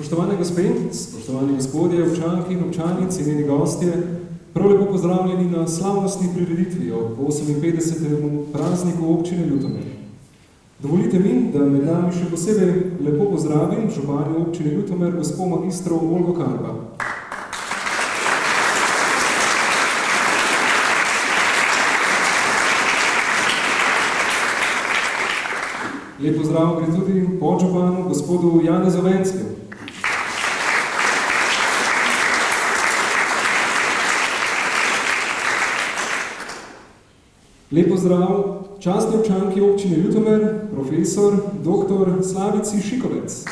Spoštovane gospe, spoštovani gospodje, občanki in občani, cenjeni gostje, prav lepo pozdravljeni na slavnostni prireditvi ob 58. prazniku občine Ljutomer. Dovolite mi, da med nami še posebej lepo pozdravim županjo občine Ljutomer, gospo magistro Olgo Karba. Lep pozdrav gre tudi podžupanu, gospodu Janezu Venckev. Lep pozdrav častni občanki občine Ljutomer, profesor dr. Slavici Šikovec.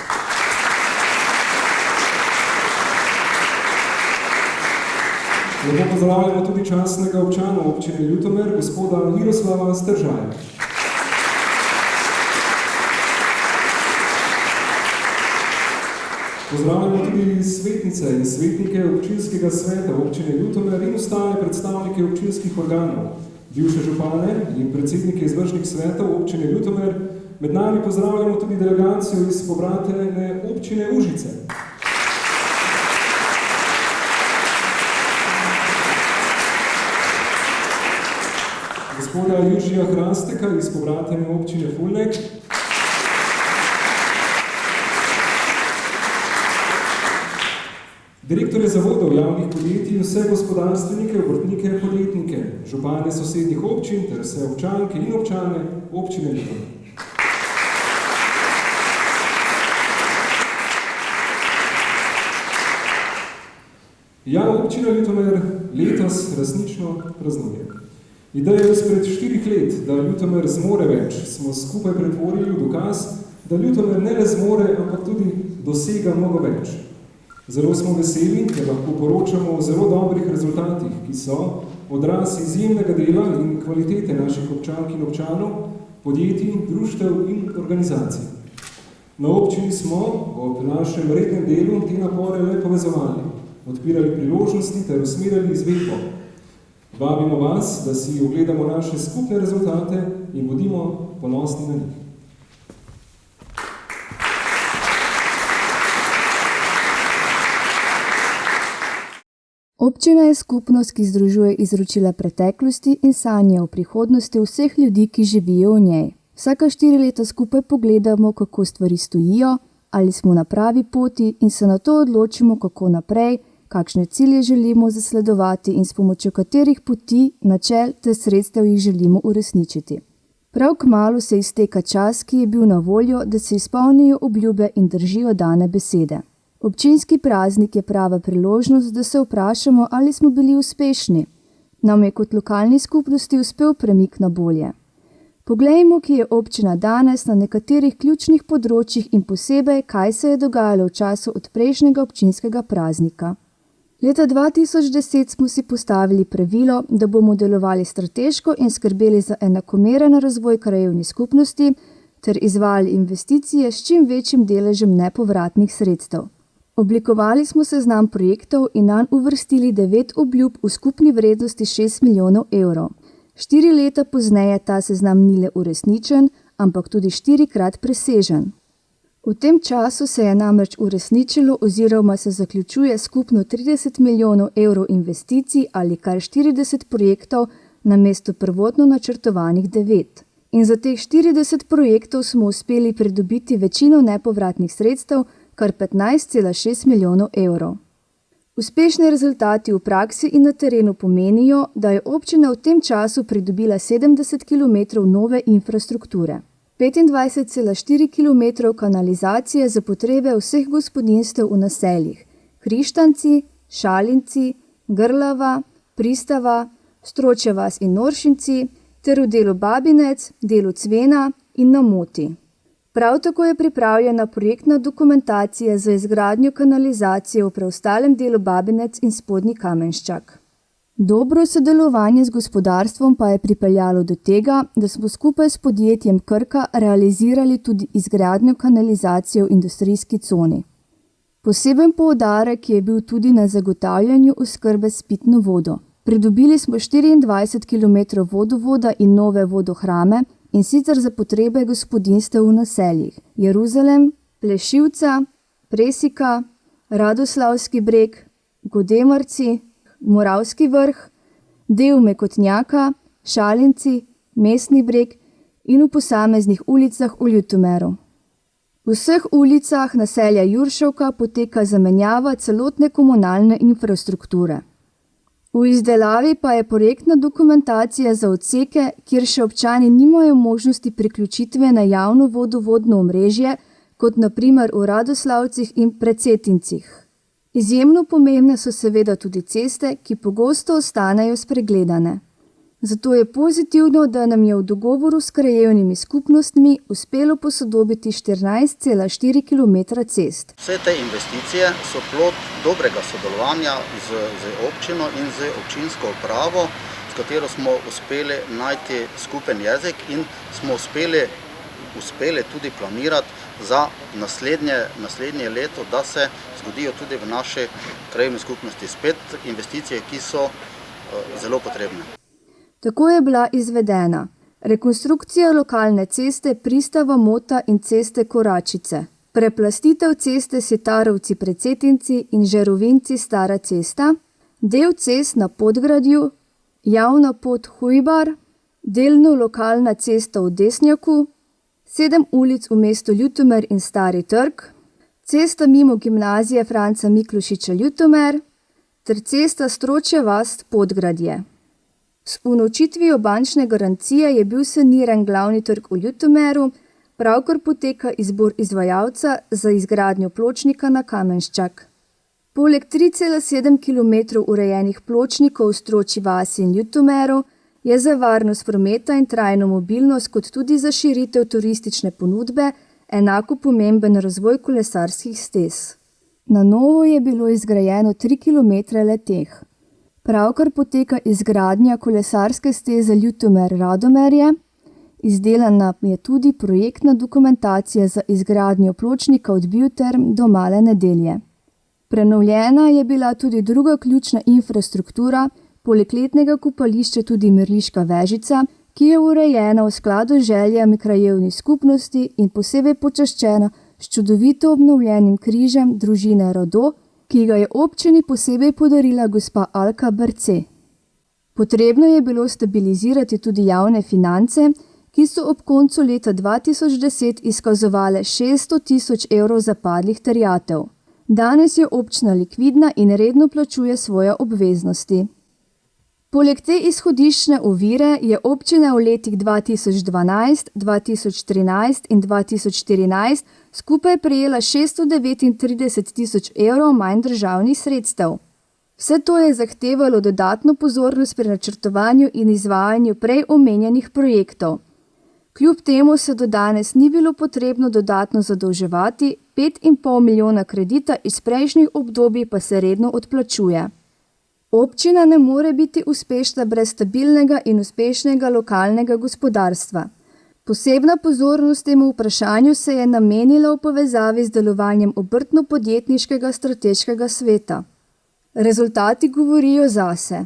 Lepo pozdravljamo tudi častnega občana občine Ljutomer, gospoda Miroslava Stržaja. Pozdravljamo tudi svetnice in svetnike občinskega sveta občine Ljutomer in ostale predstavnike občinskih organov, bivše župane in predsednike izvršnih svetov občine Ljutomer. Med nami pozdravljamo tudi delegacijo iz pobratene občine Užice. Gospoda Južija Hrasteka iz pobratene občine Fulnek. Direktorje zavodov javnih podjetij in vse gospodarstvenike, obrtnike, podjetnike, župane sosednjih občin ter vse občanke in občane občine Ljutomer. Ja, občina Ljutomer letos resnično praznuje. Ideja izpred 4 let, da Ljutomer zmore več, smo skupaj pretvorili v dokaz, da Ljutomer ne le zmore, ampak tudi dosega mnogo več. Zelo smo veseli, ker lahko poročamo o zelo dobrih rezultatih, ki so odraz izjemnega dela in kvalitete naših občank in občanov, podjetij, društev in organizacij. Na občini smo ob našem rednem delu te napore le povezovali, odpirali priložnosti ter usmerjali izvedbo. Vabimo vas, da si ogledamo naše skupne rezultate in bodimo ponosni na njih. Občina je skupnost, ki združuje izročila preteklosti in sanje o prihodnosti vseh ljudi, ki živijo v njej. Vsaka 4 leta skupaj pogledamo, kako stvari stojijo, ali smo na pravi poti in se na to odločimo, kako naprej, kakšne cilje želimo zasledovati in s pomočjo katerih poti, načel ter sredstev jih želimo uresničiti. Prav kmalu se izteka čas, ki je bil na voljo, da se izpolnijo obljube in držijo dane besede. Občinski praznik je prava priložnost, da se vprašamo, ali smo bili uspešni. Nam je kot lokalni skupnosti uspel premik na bolje. Poglejmo, ki je občina danes na nekaterih ključnih področjih in posebej, kaj se je dogajalo v času od prejšnjega občinskega praznika. Leta 2010 smo si postavili pravilo, da bomo delovali strateško in skrbeli za enakomeren razvoj krajevni skupnosti ter izvajali investicije s čim večjim deležem nepovratnih sredstev. Oblikovali smo seznam projektov in nanj uvrstili 9 obljub v skupni vrednosti 6 milijonov evrov. 4 leta pozneje ta seznam ni le uresničen, ampak tudi 4-krat presežen. V tem času se je namreč uresničilo oziroma se zaključuje skupno 30 milijonov evrov investicij ali kar 40 projektov namesto prvotno načrtovanih 9. In za teh 40 projektov smo uspeli pridobiti večino nepovratnih sredstev, kar 15,6 milijonov evrov. Uspešni rezultati v praksi in na terenu pomenijo, da je občina v tem času pridobila 70 km nove infrastrukture. 25,4 km kanalizacije za potrebe vseh gospodinjstev v naseljih Krištanci, Šalinci, Grlava, Pristava, Stročja vas in Noršinci ter v delu Babinec, delu Cvena in na Moti. Prav tako je pripravljena projektna dokumentacija za izgradnjo kanalizacije v preostalem delu Babinec in Spodnji Kamenščak. Dobro sodelovanje z gospodarstvom pa je pripeljalo do tega, da smo skupaj s podjetjem Krka realizirali tudi izgradnjo kanalizacije v industrijski coni. Poseben poudarek je bil tudi na zagotavljanju oskrbe s pitno vodo. Pridobili smo 24 km vodovoda in nove vodohrame, in sicer za potrebe gospodinjstev v naseljih Jeruzalem, Plešivca, Presika, Radoslavski breg, Godemarci, Moravski vrh, del Mekotnjaka, Šalinci, Mestni breg in v posameznih ulicah v Ljutomeru. V vseh ulicah naselja Juršovka poteka zamenjava celotne komunalne infrastrukture. V izdelavi pa je projektna dokumentacija za odseke, kjer še občani nimajo možnosti priključitve na javno vodovodno omrežje, kot na primer v Radoslavcih in Precetincih. Izjemno pomembne so seveda tudi ceste, ki pogosto ostanejo spregledane. Zato je pozitivno, da nam je v dogovoru s krajevnimi skupnostmi uspelo posodobiti 14,4 km cest. Vse te investicije so plod dobrega sodelovanja z občino in z občinsko upravo, s katero smo uspeli najti skupen jezik in smo uspeli tudi planirati za naslednje leto, da se zgodijo tudi v naši krajevni skupnosti spet investicije, ki so zelo potrebne. Tako je bila izvedena rekonstrukcija lokalne ceste Pristava Mota in ceste Koračice, preplastitev ceste Sitarovci Precetinci in Žerovinci Stara cesta, del cest na Podgradju, javna pot Hujbar, delno lokalna cesta v Desnjaku, 7 ulic v mestu Ljutomer in Stari trg, cesta mimo gimnazije Franca Miklošiča Ljutomer ter cesta Stročja vas Podgradje. S unovčitvijo bančne garancije je bil saniran glavni trg v Ljutomeru, pravkar poteka izbor izvajalca za izgradnjo pločnika na Kamenščak. Poleg 3,7 km urejenih pločnikov v Stročji vasi in Ljutomeru je za varnost prometa in trajno mobilnost kot tudi za širitev turistične ponudbe enako pomemben razvoj kolesarskih stez. Na novo je bilo izgrajeno 3 km le-teh. Pravkar poteka izgradnja kolesarske steze Ljutomer-Radomerje, izdelana je tudi projektna dokumentacija za izgradnjo pločnika od Bioterm do Male Nedelje. Prenovljena je bila tudi druga ključna infrastruktura, poleg letnega kopališča tudi Merliška vežica, ki je urejena v skladu z željami krajevnih skupnosti in posebej počaščena s čudovito obnovljenim križem družine Rodo, ki ga je občini posebej podarila gospa Alka Berce. Potrebno je bilo stabilizirati tudi javne finance, ki so ob koncu leta 2010 izkazovale 600 000 evrov zapadlih terjatev. Danes je občina likvidna in redno plačuje svoje obveznosti. Poleg te izhodiščne ovire je občina v letih 2012, 2013 in 2014 skupaj prejela 639 000 evrov manj državnih sredstev. Vse to je zahtevalo dodatno pozornost pri načrtovanju in izvajanju prej omenjenih projektov. Kljub temu se do danes ni bilo potrebno dodatno zadolževati, 5,5 milijona kredita iz prejšnjih obdobij pa se redno odplačuje. Občina ne more biti uspešna brez stabilnega in uspešnega lokalnega gospodarstva. Posebna pozornost temu vprašanju se je namenila v povezavi z delovanjem obrtno-podjetniškega strateškega sveta. Rezultati govorijo zase.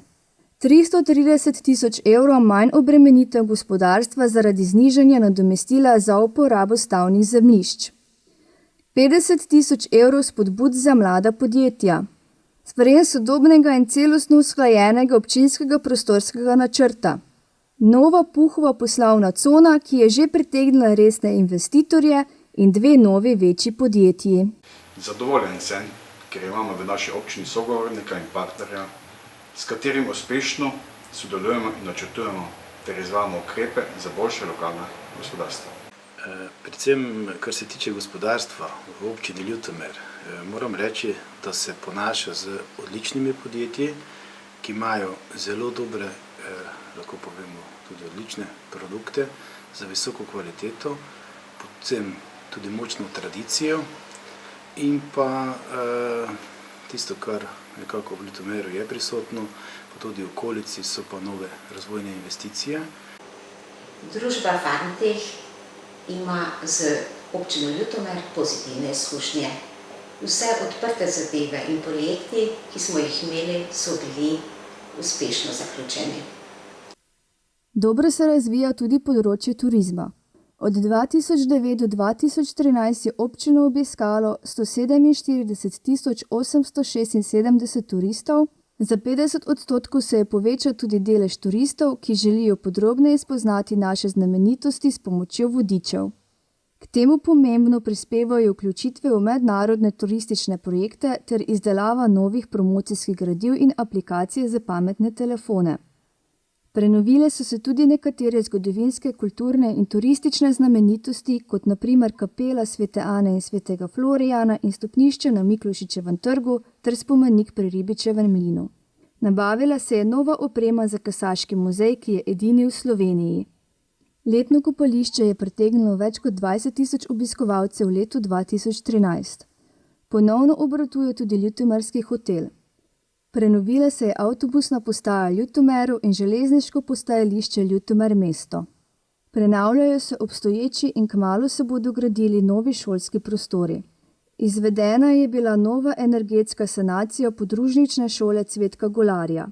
330 000 evrov manj obremenitev gospodarstva zaradi znižanja nadomestila za uporabo stavnih zemljišč. 50 000 evrov spodbud za mlada podjetja. Sprejem sodobnega in celostno usklajenega občinskega prostorskega načrta. Nova Puhova poslovna cona, ki je že pritegnila resne investitorje in 2 novi večji podjetji. Zadovoljen sem, ker imamo v naši občini sogovornika in partnerja, s katerim uspešno sodelujemo in načrtujemo ter izvajamo ukrepe za boljše lokalno gospodarstvo. Predvsem, kar se tiče gospodarstva v občini Ljutomer, moram reči, da se ponaša z odličnimi podjetji, ki imajo zelo dobre, lahko povemo, tudi odlične produkte za visoko kvaliteto, predvsem tudi močno tradicijo in pa tisto, kar nekako v Ljutomeru je prisotno, pa tudi v okolici so pa nove razvojne investicije. Družba Farmtech ima z občino Ljutomer pozitivne izkušnje. Vse odprte zadeve in projekti, ki smo jih imeli, so bili uspešno zaključeni. Dobro se razvija tudi področje turizma. Od 2009 do 2013 je občino obiskalo 147 876 turistov, za 50% se je povečal tudi delež turistov, ki želijo podrobneje spoznati naše znamenitosti s pomočjo vodičev. K temu pomembno prispevajo vključitve v mednarodne turistične projekte ter izdelava novih promocijskih gradiv in aplikacij za pametne telefone. Prenovile so se tudi nekatere zgodovinske, kulturne in turistične znamenitosti, kot na primer kapela Svete Ane in Svetega Florijana in stopnišče na Miklošičevem trgu ter spomenik pri Ribičevem mlinu. Nabavila se je nova oprema za Kasaški muzej, ki je edini v Sloveniji. Letno kopališče je pritegnilo več kot 20 000 obiskovalcev v letu 2013. Ponovno obratuje tudi ljutomerski hotel. Prenovila se je avtobusna postaja v Ljutomeru in železniško postajališče Ljutomer mesto. Prenavljajo se obstoječi in kmalu se bodo gradili novi šolski prostori. Izvedena je bila nova energetska sanacija podružnične šole Cvetka Golarja.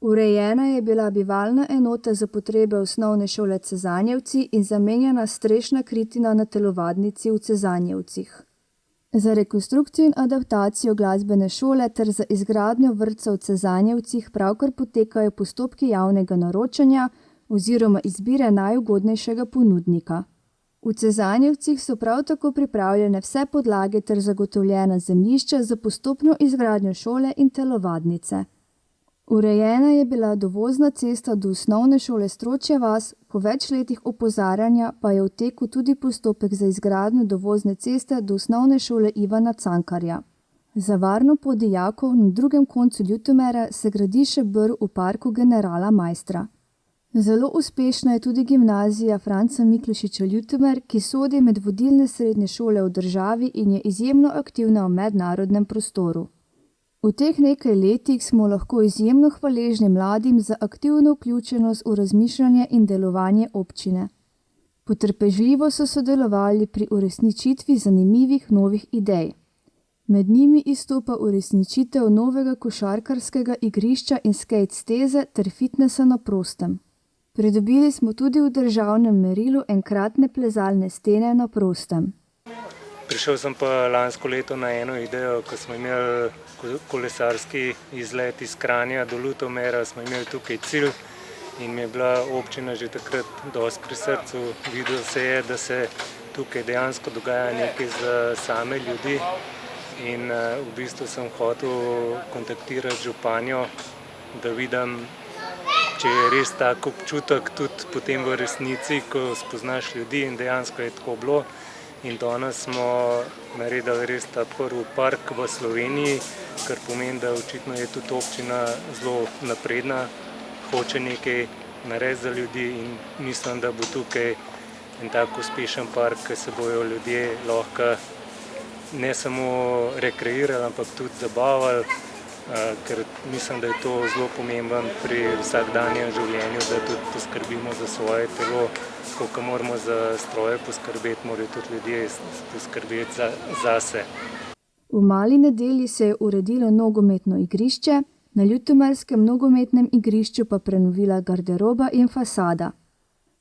Urejena je bila bivalna enota za potrebe osnovne šole Cezanjevci in zamenjana strešna kritina na telovadnici v Cezanjevcih. Za rekonstrukcijo in adaptacijo glasbene šole ter za izgradnjo vrtca v Cezanjevcih pravkar potekajo postopki javnega naročanja oziroma izbire najugodnejšega ponudnika. V Cezanjevcih so prav tako pripravljene vse podlage ter zagotovljena zemljišča za postopno izgradnjo šole in telovadnice. Urejena je bila dovozna cesta do osnovne šole Stročja vas, po več letih opozarjanja pa je v teku tudi postopek za izgradnjo dovozne ceste do osnovne šole Ivana Cankarja. Za varno pot dijakov na drugem koncu Ljutomera se gradi še brv v parku Generala Maistra. Zelo uspešna je tudi gimnazija Franca Miklošiča Ljutomer, ki sodi med vodilne srednje šole v državi in je izjemno aktivna v mednarodnem prostoru. V teh nekaj letih smo lahko izjemno hvaležni mladim za aktivno vključenost v razmišljanje in delovanje občine. Potrpežljivo so sodelovali pri uresničitvi zanimivih novih idej. Med njimi izstopa uresničitev novega košarkarskega igrišča in skate steze ter fitnesa na prostem. Pridobili smo tudi v državnem merilu enkratne plezalne stene na prostem. Prišel sem pa lansko leto na eno idejo, ko smo imeli kolesarski izlet iz Kranja do Ljutomera, smo imeli tukaj cilj in mi je bila občina že takrat dosti pri srcu. Videl se je, da se tukaj dejansko dogaja nekaj za same ljudi in v bistvu sem hotel kontaktirati županjo, da vidim, če je res tak občutek tudi potem v resnici, ko spoznaš ljudi in dejansko je tako bilo. In danes smo naredili res ta prvi park v Sloveniji, kar pomeni, da očitno je tudi občina zelo napredna, hoče nekaj narediti za ljudi in mislim, da bo tukaj en tak uspešen park, ki se bojo ljudje lahko ne samo rekreirali, ampak tudi zabavali, ker mislim, da je to zelo pomembno pri vsakdanjem življenju, da tudi poskrbimo za svoje telo. Ko moramo za stroje poskrbeti, morajo tudi ljudje poskrbeti zase. V Mali nedelji se je uredilo nogometno igrišče, na ljutomerskem nogometnem igrišču pa prenovila garderoba in fasada.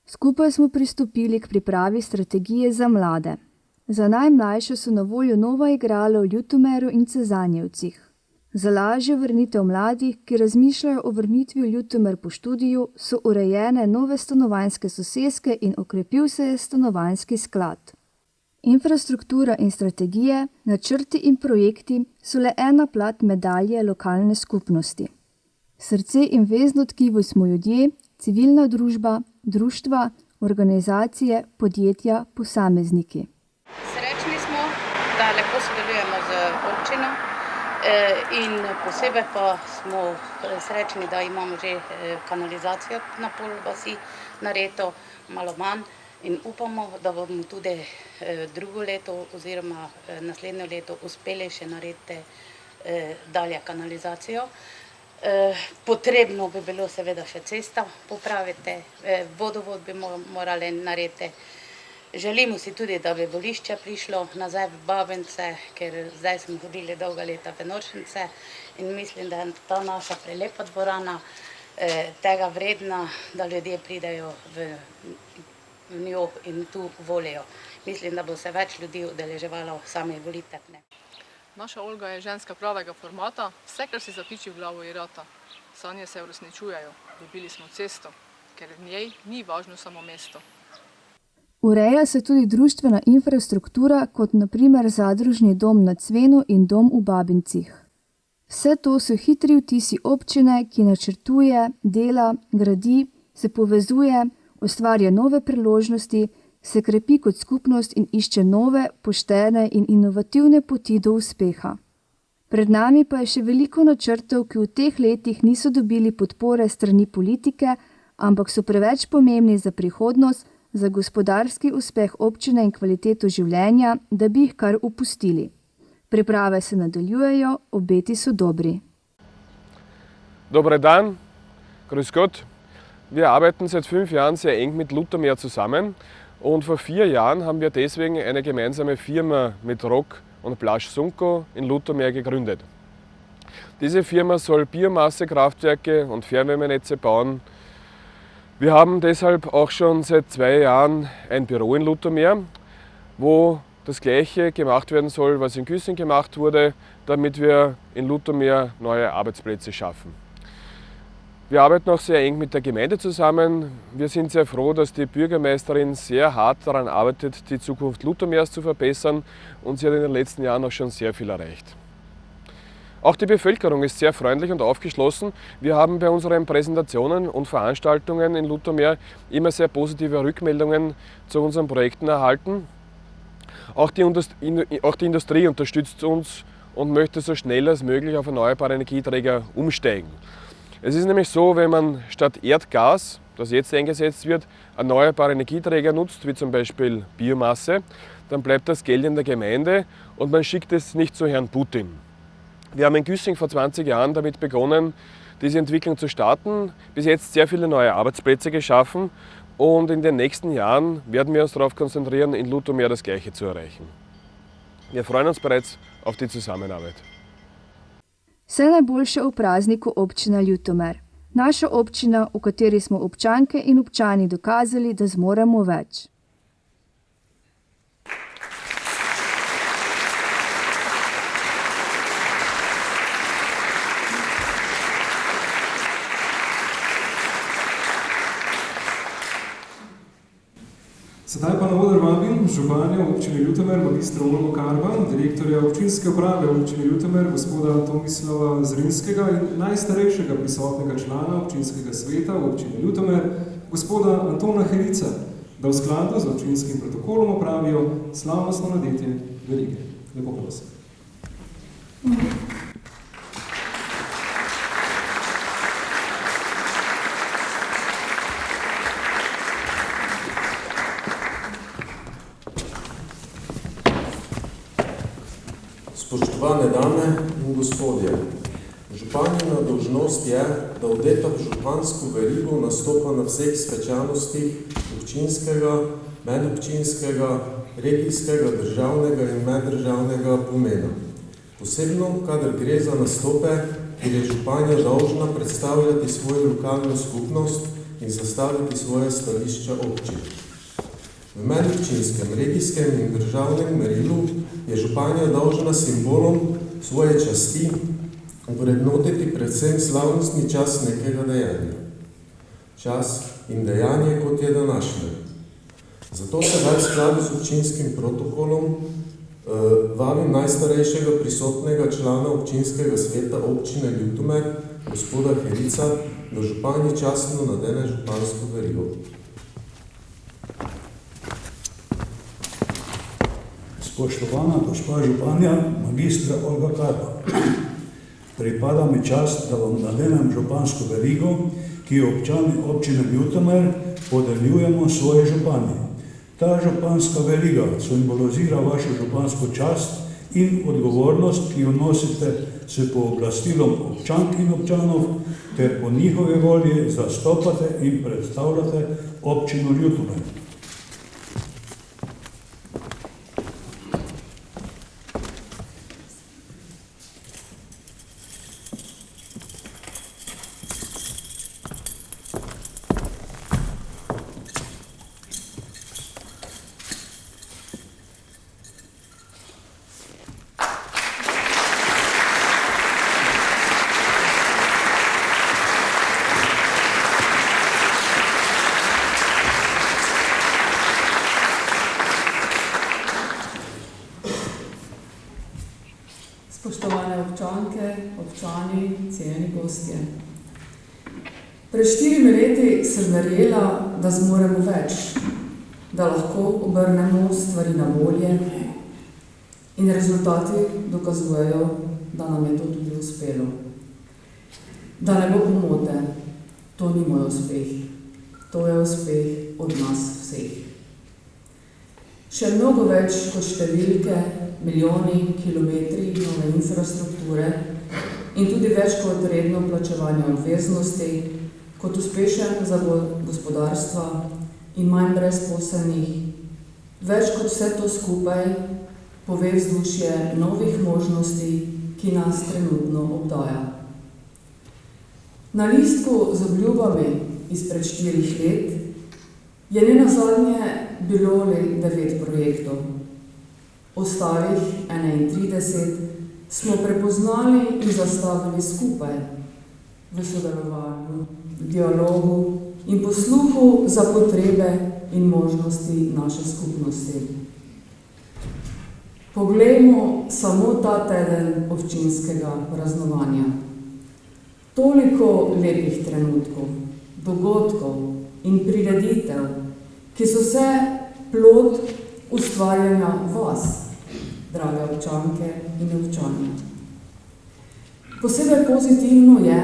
Skupaj smo pristopili k pripravi strategije za mlade. Za najmlajše so na voljo nova igrala v Ljutomeru in Cezanjevcih. Za lažjo vrnitev mladih, ki razmišljajo o vrnitvi v Ljutomer po študiju, so urejene nove stanovanjske soseske in okrepil se je stanovanjski sklad. Infrastruktura in strategije, načrti in projekti so le ena plat medalje lokalne skupnosti. Srce in vezno tkivo smo ljudje, civilna družba, društva, organizacije, podjetja, posamezniki. Srečni smo, da lepo sodelujemo z občino in posebej pa smo srečni, da imamo že kanalizacijo na pol vasi narejeno, malo manj, in upamo, da bomo tudi drugo leto oziroma naslednje leto uspeli še narediti dalje kanalizacijo. Potrebno bi bilo seveda še cesta popraviti, vodovod bi morali narediti. Želimo si tudi, da bi volišče prišlo nazaj v Babence, ker zdaj smo hodili dolga leta v Noršnice in mislim, da je ta naša prelepa dvorana tega vredna, da ljudje pridejo v njo in tu volijo. Mislim, da bo se več ljudi udeleževalo samih volitev. Naša Olga je ženska pravega formata, vse, kar si zapiči v glavo, je rata. Sanje se uresničujejo, dobili smo cesto, ker v njej ni važno samo mesto. Ureja se tudi društvena infrastruktura, kot na primer zadružni dom na Cvenu in dom v Babincih. Vse to so hitri vtisi občine, ki načrtuje, dela, gradi, se povezuje, ustvarja nove priložnosti, se krepi kot skupnost in išče nove, poštene in inovativne poti do uspeha. Pred nami pa je še veliko načrtov, ki v teh letih niso dobili podpore strani politike, ampak so preveč pomembni za prihodnost, za gospodarski uspeh občine in kvaliteto življenja, da bi jih kar opustili. Priprave se nadaljujejo, obeti so dobri. Dober dan, grüß Gott. Wir arbeiten seit 5 Jahren sehr eng mit Luthermeer zusammen und vor 4 Jahren haben wir deswegen eine gemeinsame Firma mit Rock und Blasch Sunko in Luthermeer gegründet. Diese Firma soll Biomassekraftwerke und Fernwärmenetze bauen. Wir haben deshalb auch schon seit 2 Jahren ein Büro in Luthermeer, wo das Gleiche gemacht werden soll, was in Güssing gemacht wurde, damit wir in Luthermeer neue Arbeitsplätze schaffen. Wir arbeiten auch sehr eng mit der Gemeinde zusammen. Wir sind sehr froh, dass die Bürgermeisterin sehr hart daran arbeitet, die Zukunft Luthermeers zu verbessern, und sie hat in den letzten Jahren auch schon sehr viel erreicht. Auch die Bevölkerung ist sehr freundlich und aufgeschlossen. Wir haben bei unseren Präsentationen und Veranstaltungen in Luthermeer immer sehr positive Rückmeldungen zu unseren Projekten erhalten. Auch die Industrie unterstützt uns und möchte so schnell als möglich auf erneuerbare Energieträger umsteigen. Es ist nämlich so, wenn man statt Erdgas, das jetzt eingesetzt wird, erneuerbare Energieträger nutzt, wie zum Beispiel Biomasse, dann bleibt das Geld in der Gemeinde und man schickt es nicht zu Herrn Putin. Wir haben in Güssing vor 20 Jahren damit begonnen, diese Entwicklung zu starten, bis jetzt sehr viele neue Arbeitsplätze geschaffen, und in den nächsten Jahren werden wir uns darauf konzentrieren, in Luthermeer das Gleiche zu erreichen. Wir freuen uns bereits auf die Zusammenarbeit. Vse najboljše v prazniku občina Ljutomer. Naša občina, v kateri smo občanke in občani dokazali, da zmoremo več. Sedaj pa na oder vabim županja občine Ljutomer, magistra Olgo Karba, direktorja občinske uprave občine Ljutomer, gospoda Tomislava Zrinskega, in najstarejšega prisotnega člana občinskega sveta občine Ljutomer, gospoda Antona Herica, da v skladu z občinskim protokolom opravijo slavnostno nadetje verige. Lepo prosim. Spoštovane dame in gospodje, županjina dolžnost je, da odeta v župansko verigo nastopa na vseh svečanostih občinskega, medobčinskega, regijskega, državnega in meddržavnega pomena. Posebno, kadar gre za nastope, kjer je županja dolžna predstavljati svojo lokalno skupnost in zastaviti svoje stališča občin. V medobčinskem, regijskem in državnem merilu je županja dolžna simbolom svoje časti vrednotiti predvsem slavnostni čas nekega dejanja. Čas in dejanje, kot je današnje. Zato se v skladu s občinskim protokolom vabim najstarejšega prisotnega člana občinskega sveta občine Ljutomer, gospoda Herica, da županji častno nadene župansko verigo. Spoštovana gospa županja, magistra Olga Karba, pripada mi čast, da vam nadenem župansko verigo, ki jo občani občine Ljutomer podeljujemo svoje županje. Ta županska veriga simbolizira vašo župansko čast in odgovornost, ki jo nosite s pooblastilom občank in občanov, ter po njihove volji zastopate in predstavljate občino Ljutomer. Spoštovane občanke, občani, cenjeni gostje. Pred 4 leti sem verjela, da zmoremo več, da lahko obrnemo stvari na bolje in rezultati dokazujejo, da nam je to tudi uspelo. Da ne bo pomote, to ni moj uspeh, to je uspeh od nas vseh. Še mnogo več kot številke, milijoni, kilometri nove infrastrukture in tudi več kot redno plačevanje obveznosti, kot uspešen zavoj gospodarstva in manj brezposelnih, več kot vse to skupaj pove vzdušje novih možnosti, ki nas trenutno obdaja. Na listku z obljubami izpred 4 let je nenazadnje bilo le 9 projektov. Ostalih 31 smo prepoznali in zastavili skupaj v sodelovanju, v dialogu in posluhu za potrebe in možnosti naše skupnosti. Poglejmo samo ta teden občinskega praznovanja. Toliko lepih trenutkov, dogodkov in prireditev, ki so vse plod ustvarjanja vas, drage občanke in občani. Posebej pozitivno je,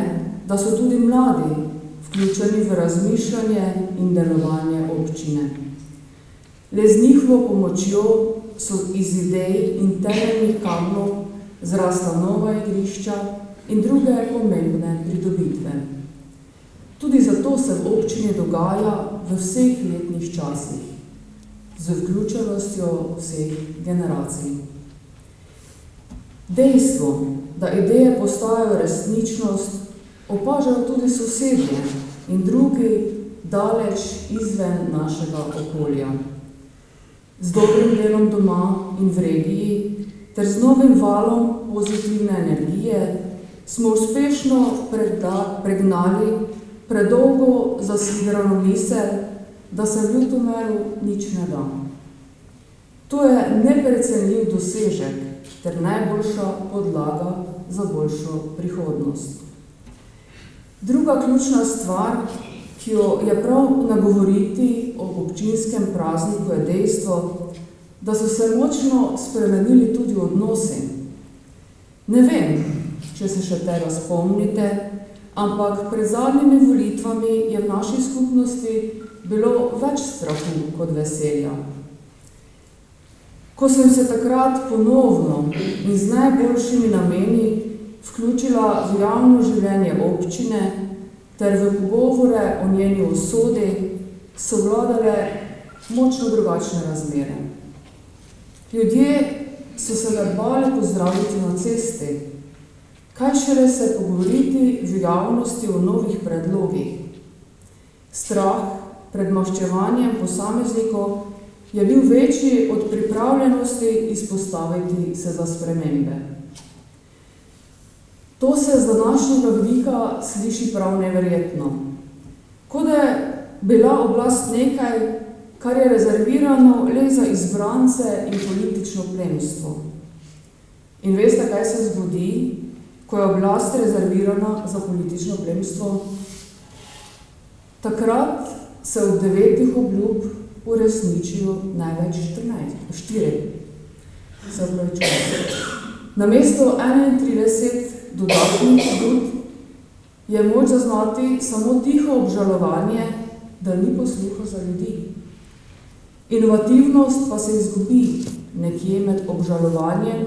da so tudi mladi vključeni v razmišljanje in delovanje občine. Le z njihovo pomočjo so iz idej in temeljnih kamnov zrasla nova igrišča in druge pomembne pridobitve. Tudi zato se v občini dogaja v vseh letnih časih, z vključenostjo vseh generacij. Dejstvo, da ideje postajajo resničnost, opažajo tudi sosedje in drugi daleč izven našega okolja. Z dobrim delom doma in v regiji ter z novim valom pozitivne energije smo uspešno pregnali predolgo zasidrano misel, da se v Ljutomeru nič ne da. To je neprecenljiv dosežek ter najboljša podlaga za boljšo prihodnost. Druga ključna stvar, ki jo je prav nagovoriti ob občinskem prazniku, je dejstvo, da so se močno spremenili tudi odnosi. Ne vem, če se še tega spomnite, ampak pred zadnjimi volitvami je v naši skupnosti bilo več strahu kot veselja. Ko sem se takrat ponovno in z najboljšimi nameni vključila v javno življenje občine ter v pogovore o njeni usodi, so vladale močno drugačne razmere. Ljudje so se ga bali pozdraviti na cesti, kaj šele se pogovoriti v javnosti o novih predlogih. Strah pred maščevanjem posameznikov je bil večji od pripravljenosti izpostaviti se za spremembe. To se z današnjega vidika sliši prav neverjetno. Kot da je bila oblast nekaj, kar je rezervirano le za izbrance in politično plemstvo. In veste, kaj se zgodi, ko je oblast rezervirana za politično plemstvo? Takrat se od 9 obljub uresničijo največ 4. Namesto 31 dodatnih dud je moč zaznati samo tiho obžalovanje, da ni posluha za ljudi. Inovativnost pa se izgubi nekje med obžalovanjem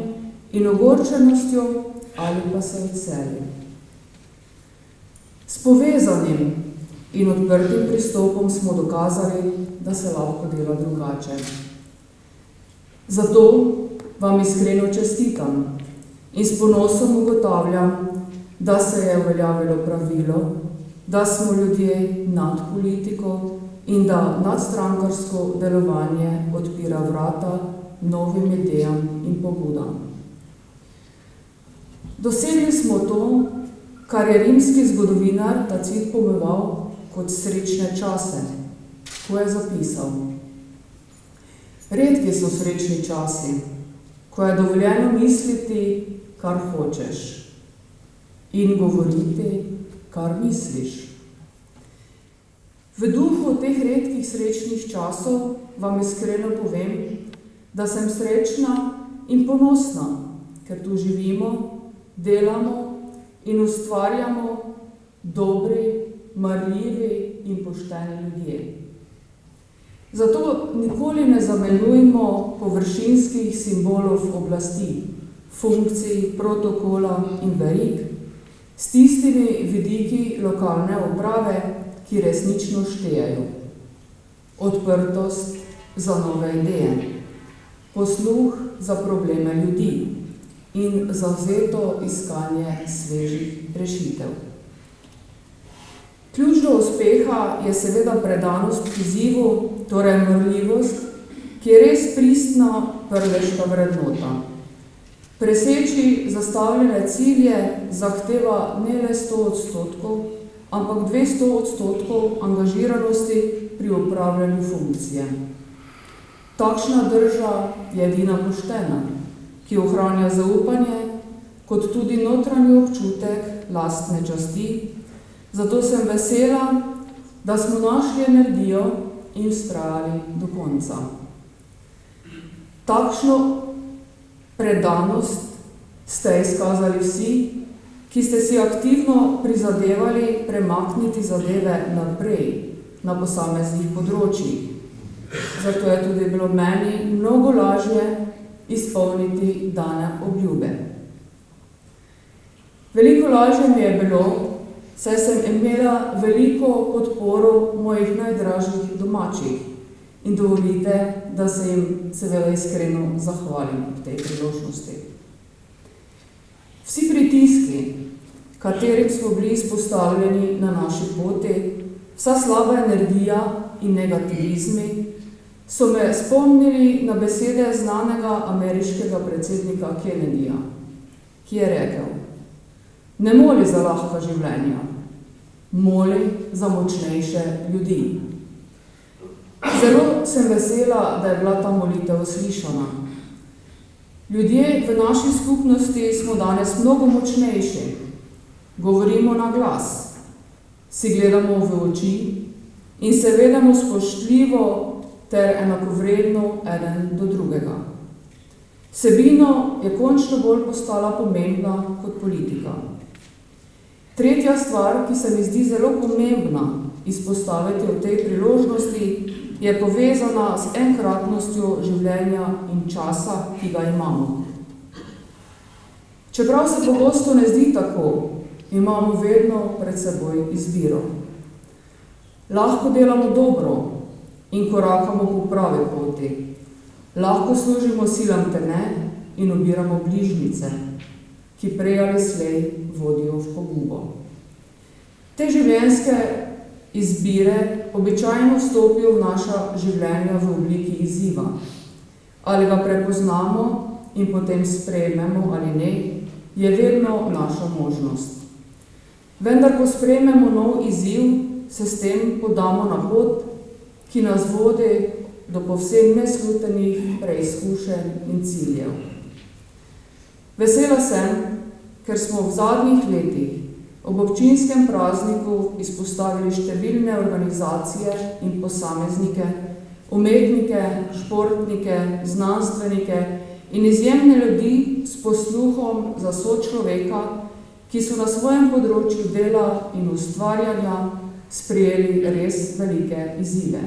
in ogorčenostjo ali pa se odseli. S povezanim in odprtim pristopom smo dokazali, da se lahko dela drugače. Zato vam iskreno čestitam in s ponosom ugotavljam, da se je uveljavilo pravilo, da smo ljudje nad politiko in da nadstrankarsko delovanje odpira vrata novim idejam in pobudam. Dosegli smo to, kar je rimski zgodovinar Tacit pomeval kot srečne čase, ko je zapisal: redki so srečni časi, ko je dovoljeno misliti, kar hočeš, in govoriti, kar misliš. V duhu teh redkih srečnih časov vam iskreno povem, da sem srečna in ponosna, ker tu živimo, delamo in ustvarjamo dobri, marljivi in pošteni ljudje. Zato nikoli ne zamenjujmo površinskih simbolov oblasti, funkcij, protokola in verig s tistimi vidiki lokalne uprave, ki resnično štejejo. Odprtost za nove ideje, posluh za probleme ljudi in zavzeto iskanje svežih rešitev. Ključ do uspeha je seveda predanost k izzivu, torej marljivost, ki je res pristna prveška vrednota. Preseči zastavljene cilje zahteva ne le 100%, ampak 200% angažiranosti pri upravljanju funkcije. Takšna drža je edina poštena, ki ohranja zaupanje, kot tudi notranji občutek lastne časti. Zato sem vesela, da smo našli energijo in vztrajali do konca. Takšno predanost ste izkazali vsi, ki ste si aktivno prizadevali premakniti zadeve naprej na posameznih področjih. Zato je tudi bilo meni mnogo lažje izpolniti dane obljube. Veliko lažje mi je bilo, saj sem imela veliko podporo mojih najdražjih domačih in dovolite, da se jim seveda iskreno zahvalim ob tej priložnosti. Vsi pritiski, katerim smo bili izpostavljeni na naši poti, vsa slaba energija in negativizmi, so me spomnili na besede znanega ameriškega predsednika Kennedyja, ki je rekel: ne moli za lahka življenja, moli za močnejše ljudi. Zelo sem vesela, da je bila ta molitev slišana. Ljudje v naši skupnosti smo danes mnogo močnejši. Govorimo na glas, si gledamo v oči in se vedemo spoštljivo ter enakovredno eden do drugega. Vsebino je končno bolj postala pomembna kot politika. Tretja stvar, ki se mi zdi zelo pomembna izpostaviti v tej priložnosti, je povezana z enkratnostjo življenja in časa, ki ga imamo. Čeprav se pogosto ne zdi tako, imamo vedno pred seboj izbiro. Lahko delamo dobro in korakamo po pravi poti. Lahko služimo silam teme in ubiramo bližnjice, ki prej ali slej vodijo v pogubo. Te življenjske izbire običajno vstopijo v naša življenja v obliki izziva. Ali ga prepoznamo in potem sprejmemo ali ne, je vedno naša možnost. Vendar, ko sprejmemo nov izziv, se s tem podamo na pot, ki nas vodi do povsem neslutenih preizkušenj in ciljev. Vesela sem, ker smo v zadnjih letih ob občinskem prazniku izpostavili številne organizacije in posameznike, umetnike, športnike, znanstvenike in izjemne ljudi s posluhom za sočloveka, ki so na svojem področju dela in ustvarjanja sprejeli res velike izzive.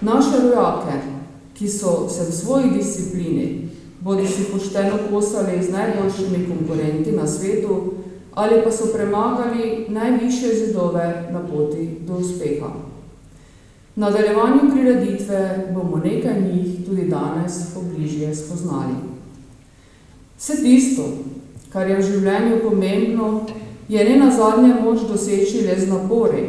Naše rojake, ki so se v svoji disciplini bodisi pošteno kosali z najboljšimi konkurenti na svetu ali pa so premagali najvišje zidove na poti do uspeha. V nadaljevanju prireditve bomo nekaj njih tudi danes pobližje spoznali. Vse tisto, kar je v življenju pomembno, je nenazadnje moč doseči le z napori,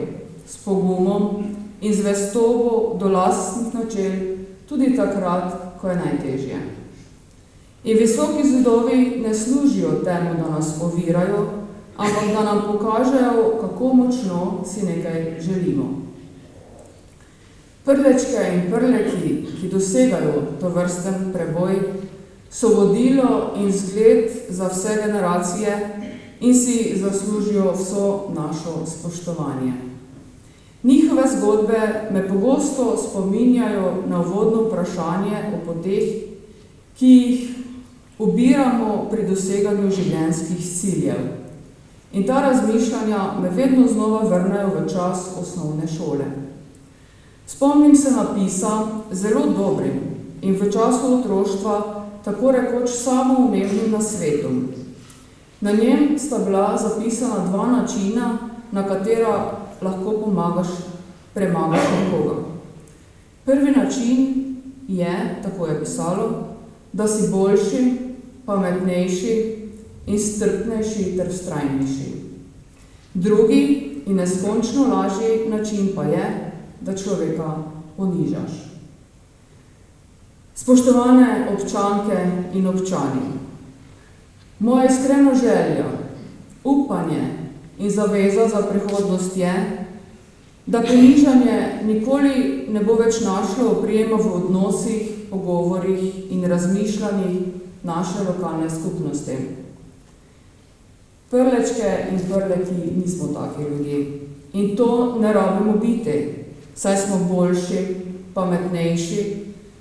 s pogumom in zvestobo do lastnih načel, tudi takrat, ko je najtežje. In visoki zidovi ne služijo temu, da nas ovirajo, ampak da nam pokažejo, kako močno si nekaj želimo. Prlečke in prleki, ki dosegajo tovrsten preboj, so vodilo in zgled za vse generacije in si zaslužijo vso našo spoštovanje. Njihove zgodbe me pogosto spominjajo na uvodno vprašanje o poteh, ki jih ubiramo pri doseganju življenjskih ciljev. In ta razmišljanja me vedno znova vrnejo v čas osnovne šole. Spomnim se napisa zelo dobrim in v času otroštva tako rekoč samoumevnim nasvetom. Na njem sta bila zapisana dva načina, na katera lahko premagaš nekoga. Prvi način je, tako je pisalo, da si boljši, pametnejši in strpnejši ter vztrajnejši. Drugi in neskončno lažji način pa je, da človeka ponižaš. Spoštovane občanke in občani, moja iskrena želja, upanje in zaveza za prihodnost je, da ponižanje nikoli ne bo več našlo oprijema v odnosih, pogovorih in razmišljanjih naše lokalne skupnosti. Prlečke in prleki nismo taki ljudje in to ne rabimo biti, saj smo boljši, pametnejši,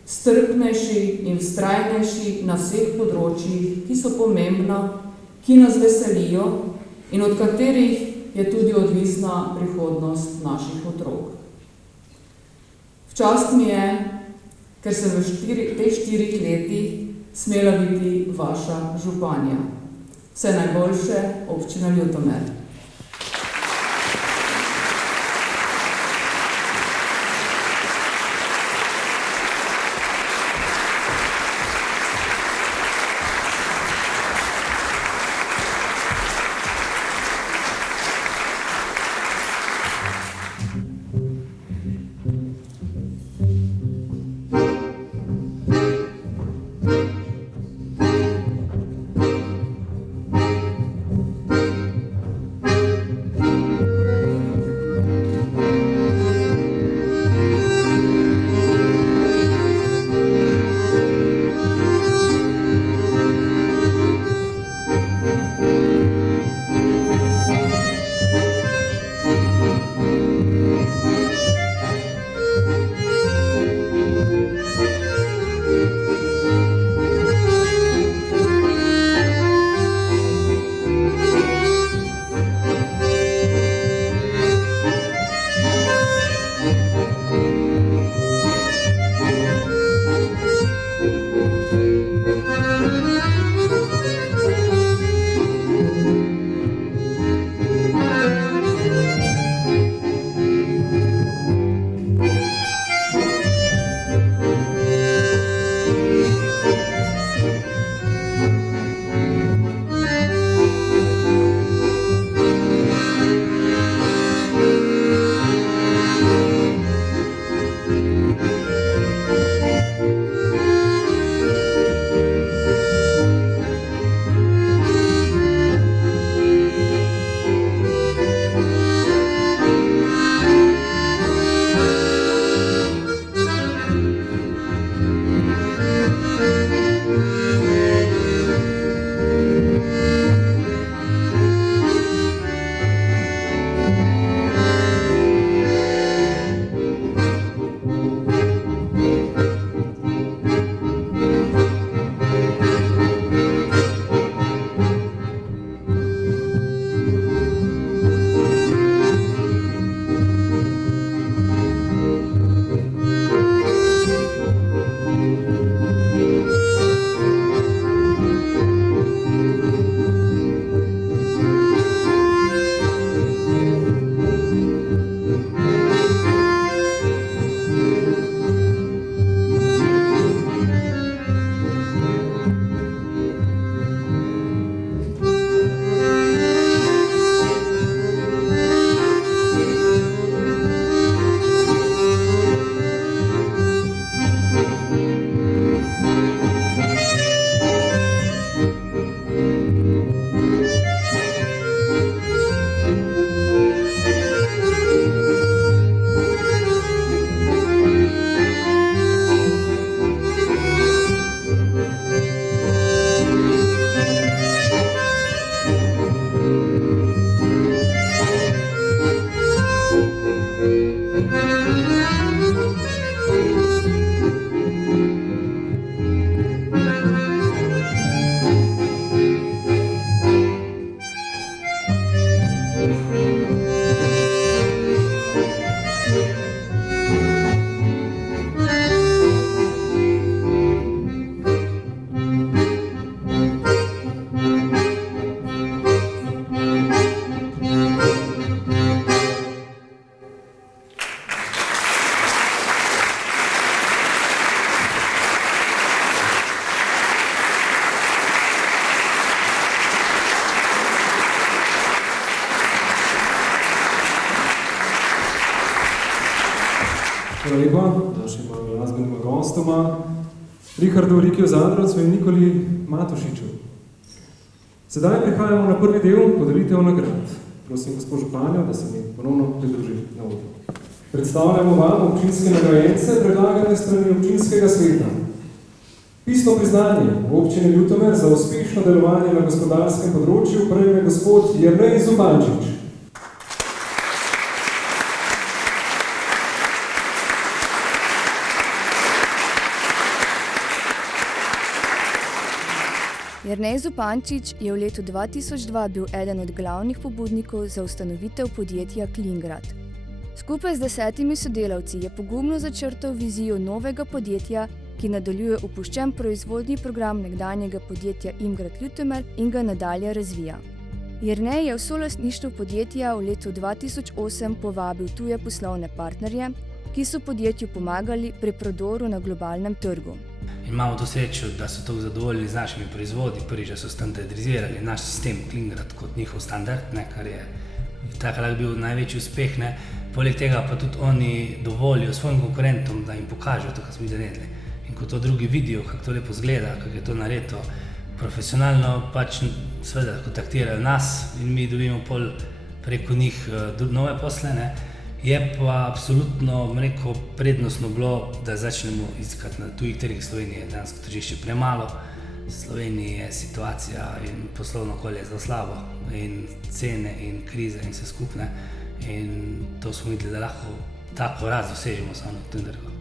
strpnejši in vztrajnejši na vseh področjih, ki so pomembna, ki nas veselijo in od katerih je tudi odvisna prihodnost naših otrok. V čast mi je, ker sem v teh 4 letih smela biti vaša županja. Vse najboljše, občina Ljutomer. postopoma Richardu Rikiju Zadrovcu in Nikoli Matošiču. Sedaj prihajamo na prvi del podelitev nagrad. Prosim gospod županjo, da se mi ponovno pridruži na odru. Predstavljamo vam občinske nagrajence, predlagane strani občinskega sveta. Pisno priznanje v občini Ljutomer za uspešno delovanje na gospodarskem področju prejme gospod Jernej Zupančič. Jernej Zupančič je v letu 2002 bil eden od glavnih pobudnikov za ustanovitev podjetja Klingrad. Skupaj z 10 sodelavci je pogumno začrtal vizijo novega podjetja, ki nadaljuje opuščen proizvodni program nekdanjega podjetja Imgrad Ljutomer in ga nadalje razvija. Jernej je v solastništvu podjetja v letu 2008 povabil tuje poslovne partnerje, ki so podjetju pomagali pri prodoru na globalnem trgu. Imamo to srečo, da so tako zadovoljni z našimi proizvodi, prvič, da so standardizirali naš sistem Klingrad kot njihov standard, kar je takrat bil največji uspeh. Poleg tega pa tudi oni dovolijo svojim konkurentom, da jim pokažejo to, kar smo mi naredili. In ko to drugi vidijo, kako to lepo zgleda, kako je to naredito profesionalno, pač seveda kontaktirajo nas in mi dobimo pol preko njih nove posle. Je pa absolutno prednostno bilo, da začnemo iskati na tujih trgih. Slovenije je dansko tržišče premalo, v Sloveniji je situacija in poslovno okolje zelo slabo in cene in krize in vse skupne. In to smo videli, da lahko tako rast dosežemo samo na tem trgu.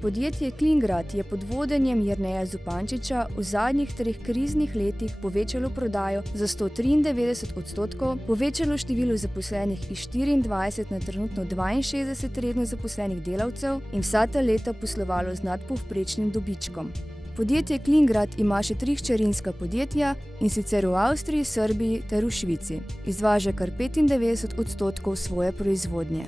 Podjetje Klingrad je pod vodenjem Jerneja Zupančiča v zadnjih 3 kriznih letih povečalo prodajo za 193%, povečalo število zaposlenih iz 24 na trenutno 62 redno zaposlenih delavcev in vsa ta leta poslovalo z nadpovprečnim dobičkom. Podjetje Klingrad ima še 3 hčerinska podjetja, in sicer v Avstriji, Srbiji ter v Švici. Izvaža kar 95% svoje proizvodnje.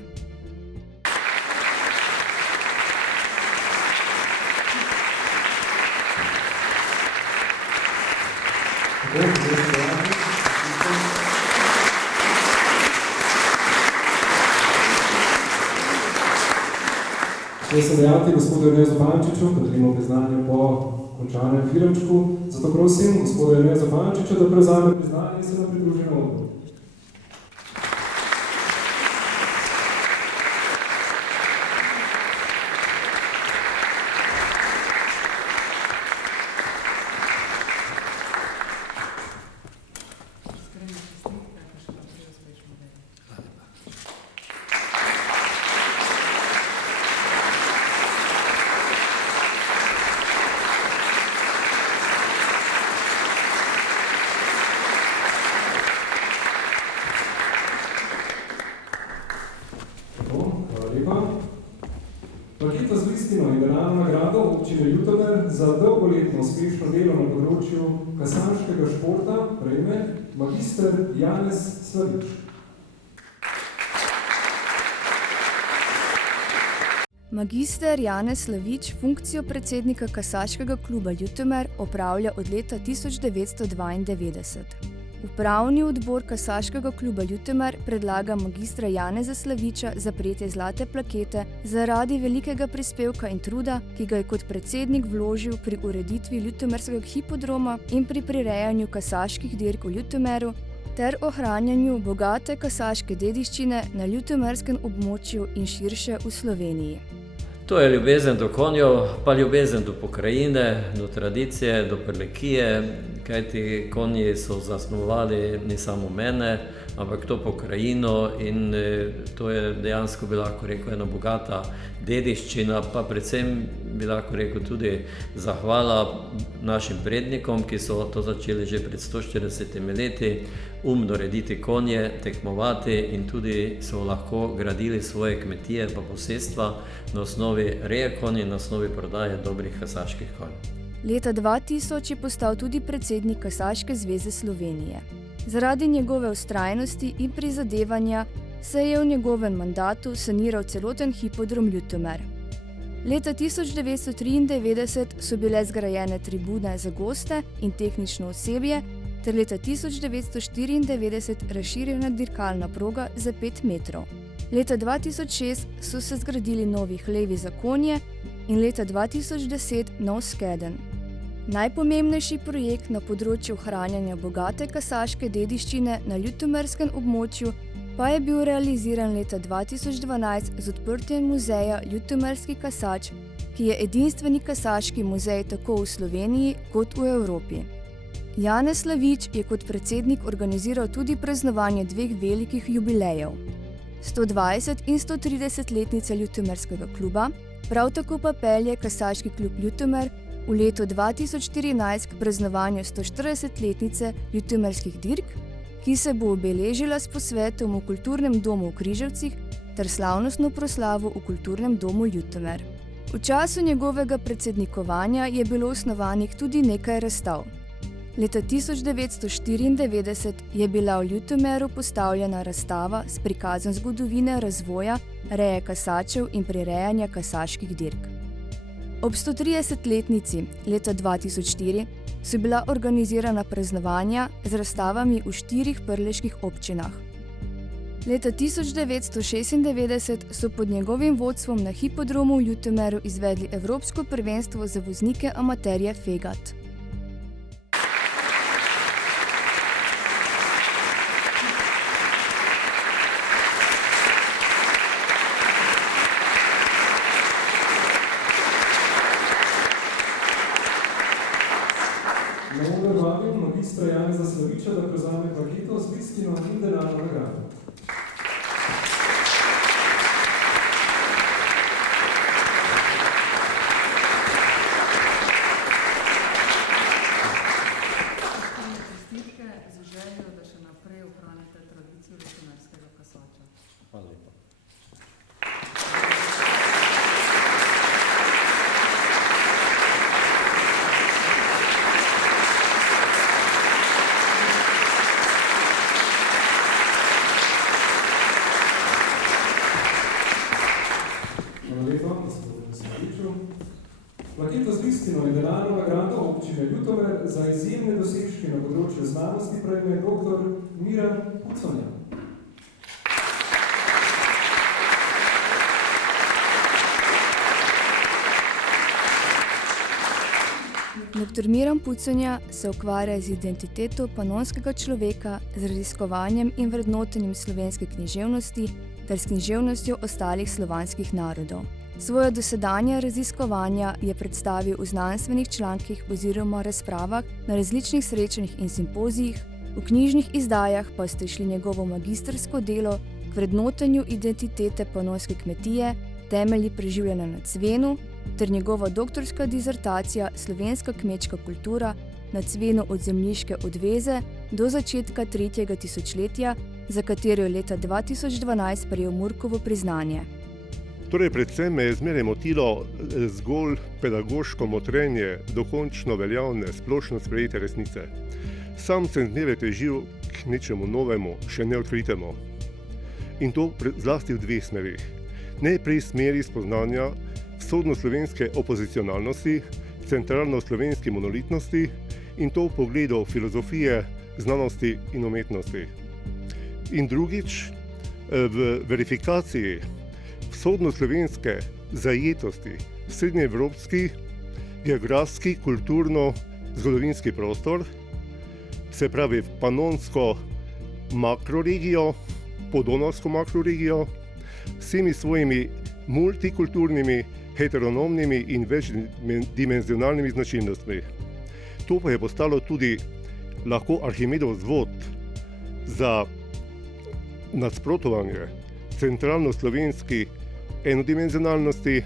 Zdaj se dejati gospodu Jerneju Zupančiču, da delimo priznanje po končanem filmčku. Zato prosim gospodu Jerneja Zupančiča, da prevzame priznanje in se nam pridruži na odru. Plaketa z listino in denarno nagrado občine Ljutomer za dolgoletno uspešno delo na področju kasaškega športa prejme magister Janez Slavič. Magister Janez Slavič funkcijo predsednika Kasaškega kluba Ljutomer opravlja od leta 1992. Upravni odbor Kasaškega kluba Ljutomer predlaga magistra Janeza Slaviča za prejetje zlate plakete zaradi velikega prispevka in truda, ki ga je kot predsednik vložil pri ureditvi Ljutomerskega hipodroma in pri prirejanju kasaških dirk v Ljutomeru ter ohranjanju bogate kasaške dediščine na ljutomerskem območju in širše v Sloveniji. To je ljubezen do konjev, pa ljubezen do pokrajine, do tradicije, do Prlekije, kajti konji so zasnovali ne samo mene, ampak to pokrajino in to je dejansko bi lahko rekel ena bogata dediščina, pa predvsem bi lahko rekel tudi zahvala našim prednikom, ki so to začeli že pred 140 leti, rediti konje, tekmovati in tudi so lahko gradili svoje kmetije pa posestva na osnovi reje konj in na osnovi prodaje dobrih kasaških konj. Leta 2000 je postal tudi predsednik Kasaške zveze Slovenije. Zaradi njegove vztrajnosti in prizadevanja se je v njegovem mandatu saniral celoten hipodrom Ljutomer. Leta 1993 so bile zgrajene tribune za goste in tehnično osebje, ter leta 1994 razširjena dirkalna proga za 5 metrov. Leta 2006 so se zgradili novi hlevi za konje in leta 2010 nov skedenj. Najpomembnejši projekt na področju ohranjanja bogate kasaške dediščine na ljutomerskem območju pa je bil realiziran leta 2012 z odprtjem muzeja Ljutomerski kasač, ki je edinstveni kasaški muzej tako v Sloveniji kot v Evropi. Janez Slavič je kot predsednik organiziral tudi praznovanje dveh velikih jubilejev. 120 in 130-letnice Ljutomerskega kluba, prav tako pa pelje Kasaški klub Ljutomer v letu 2014 k praznovanju 140-letnice Ljutomerskih dirk, ki se bo obeležila s posvetom v Kulturnem domu v Križevcih ter slavnostno proslavo v Kulturnem domu Ljutomer. V času njegovega predsednikovanja je bilo osnovanih tudi nekaj razstav. Leta 1994 je bila v Ljutomeru postavljena razstava s prikazom zgodovine razvoja, reje kasačev in prirejanja kasaških dirk. Ob 130-letnici leta 2004 so bila organizirana praznovanja z razstavami v 4 prleških občinah. Leta 1996 so pod njegovim vodstvom na hipodromu v Ljutomeru izvedli Evropsko prvenstvo za voznike amaterje Fegat. Vabim magistra Janeza Slaviča, da prevzame plaketo z listino in denarno nagrado. Čestitke z željo, da še naprej ohranite tradicijo ljutomerskega kasača. Hvala lepa. Plaketo z listino in denarno nagrado občine Ljutomer za izjemne dosežke na področju znanosti prejme dr. Miran Puconja. Dr. Miran Puconja se ukvarja z identiteto panonskega človeka, z raziskovanjem in vrednotenjem slovenske književnosti ter s književnostjo ostalih slovanskih narodov. Svoje dosedanje raziskovanja je predstavil v znanstvenih člankih oziroma razpravah na različnih srečanjih in simpozijih, v knjižnih izdajah pa ste šli njegovo magistrsko delo k vrednotenju identitete panonske kmetije, temelji preživljanja na cvenu, ter njegova doktorska dizertacija Slovenska kmečka kultura na cvenu od zemljiške odveze do začetka 3. tisočletja, za katero je leta 2012 prejel Murkovo priznanje. Torej, predvsem me je zmeraj motilo zgolj pedagoško motrenje dokončno veljavne, splošno sprejete resnice. Sam sem dneve težil k nečemu novemu, še neodkritemu. In to zlasti v dveh smerih. Najprej smeri spoznanja vzhodnoslovenske opozicionalnosti, centralno-slovenske monolitnosti in to v pogledu filozofije, znanosti in umetnosti. In drugič, v verifikaciji vzhodnoslovenske zajetosti v srednjeevropski, geografski, kulturno-zgodovinski prostor, se pravi panonsko makroregijo, podonavsko makroregijo, vsemi svojimi multikulturnimi, heteronomnimi in večdimenzionalnimi značilnostmi. To pa je postalo tudi lahko Arhimedov vzvod za nasprotovanje centralno-slovenski enodimenzionalnosti,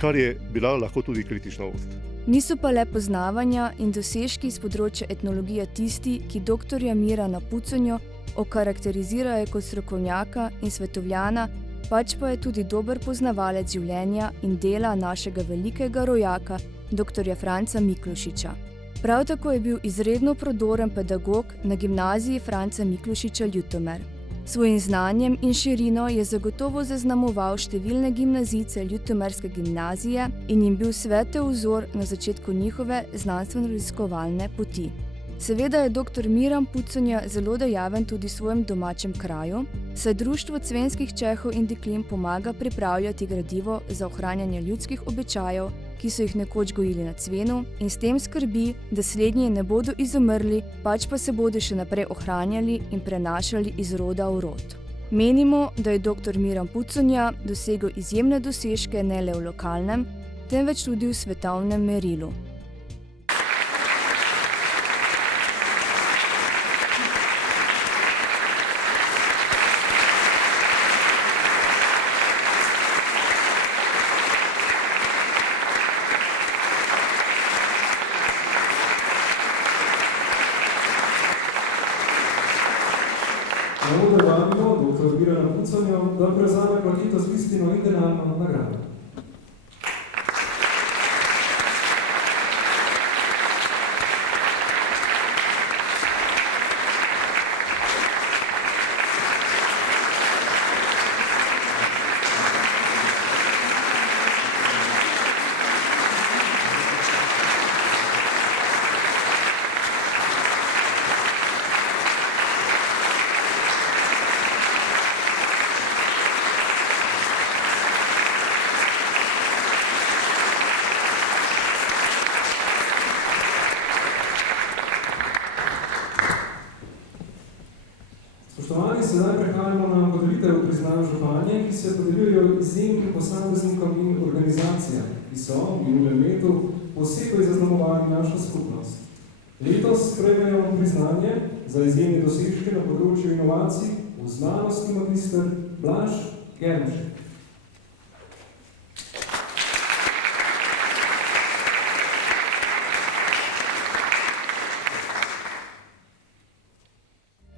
kar je bila lahko tudi kritičnost. Niso pa le poznavanja in dosežki z področja etnologije tisti, ki dr. Mirana Puconjo okarakterizirajo kot strokovnjaka in svetovljana, pač pa je tudi dober poznavalec življenja in dela našega velikega rojaka, dr. Franca Miklošiča. Prav tako je bil izredno prodoren pedagog na gimnaziji Franca Miklošiča Ljutomer. Svojim znanjem in širino je zagotovo zaznamoval številne gimnazijce Ljutomerske gimnazije in jim bil svetel vzor na začetku njihove znanstveno-raziskovalne poti. Seveda je dr. Miran Puconja zelo dejaven tudi v svojem domačem kraju, saj Društvo cvenskih Čehov in deklin pomaga pripravljati gradivo za ohranjanje ljudskih običajev, ki so jih nekoč gojili na Cvenu, in s tem skrbi, da slednji ne bodo izumrli, pač pa se bodo še naprej ohranjali in prenašali iz roda v rod. Menimo, da je dr. Miran Puconja dosegel izjemne dosežke ne le v lokalnem, temveč tudi v svetovnem merilu. Na vabimo dr. Mirana Puconjo, da prevzame plaketo z listino in denarno nagrado. Spoštovani, sedaj prehajamo na podelitev priznanj županje, ki se podeljujejo izjemnim posameznikom in organizacijam, ki so v minulem letu posebej zaznamovali našo skupnost. Letos prejmejo priznanje za izjemne dosežke na področju inovacij v znanosti magister Blaž Germšek.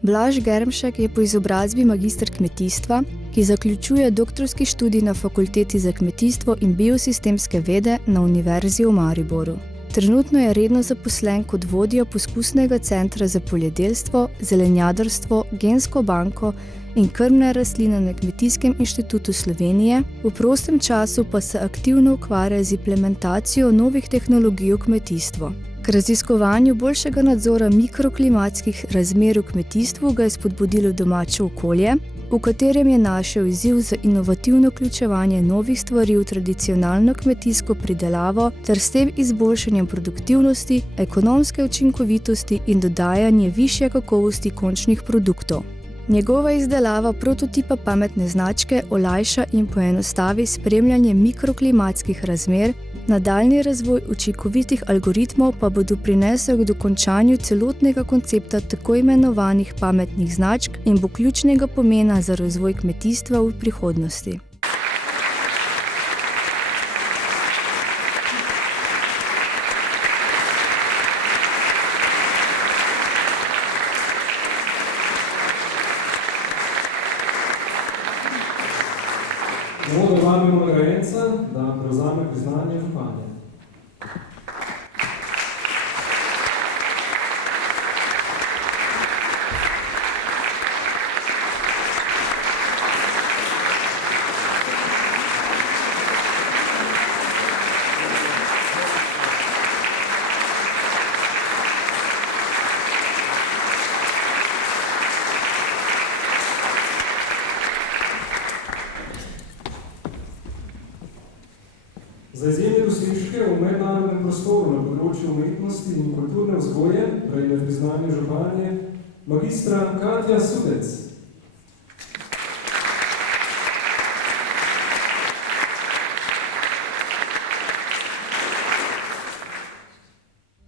Blaž Germšek je po izobrazbi magister kmetijstva, ki zaključuje doktorski študij na Fakulteti za kmetijstvo in biosistemske vede na Univerzi v Mariboru. Trenutno je redno zaposlen kot vodja poskusnega centra za poljedelstvo, zelenjadarstvo, gensko banko in krmne rastline na Kmetijskem inštitutu Slovenije, v prostem času pa se aktivno ukvarja z implementacijo novih tehnologij v kmetijstvo. K raziskovanju boljšega nadzora mikroklimatskih razmer v kmetijstvu ga je spodbudilo domače okolje, v katerem je našel izziv za inovativno vključevanje novih stvari v tradicionalno kmetijsko pridelavo ter s tem izboljšanjem produktivnosti, ekonomske učinkovitosti in dodajanje višje kakovosti končnih produktov. Njegova izdelava prototipa pametne značke olajša in poenostavi spremljanje mikroklimatskih razmer, nadaljnji razvoj učinkovitih algoritmov pa bo doprinesel k dokončanju celotnega koncepta tako imenovanih pametnih značk in bo ključnega pomena za razvoj kmetijstva v prihodnosti. Zelo vabimo nagrajenca, da prevzame priznanje županje. Za izjemne dosežke v mednarodnem prostoru na področju umetnosti in kulturne vzgoje prejme priznanje županje magistra Katja Sudec.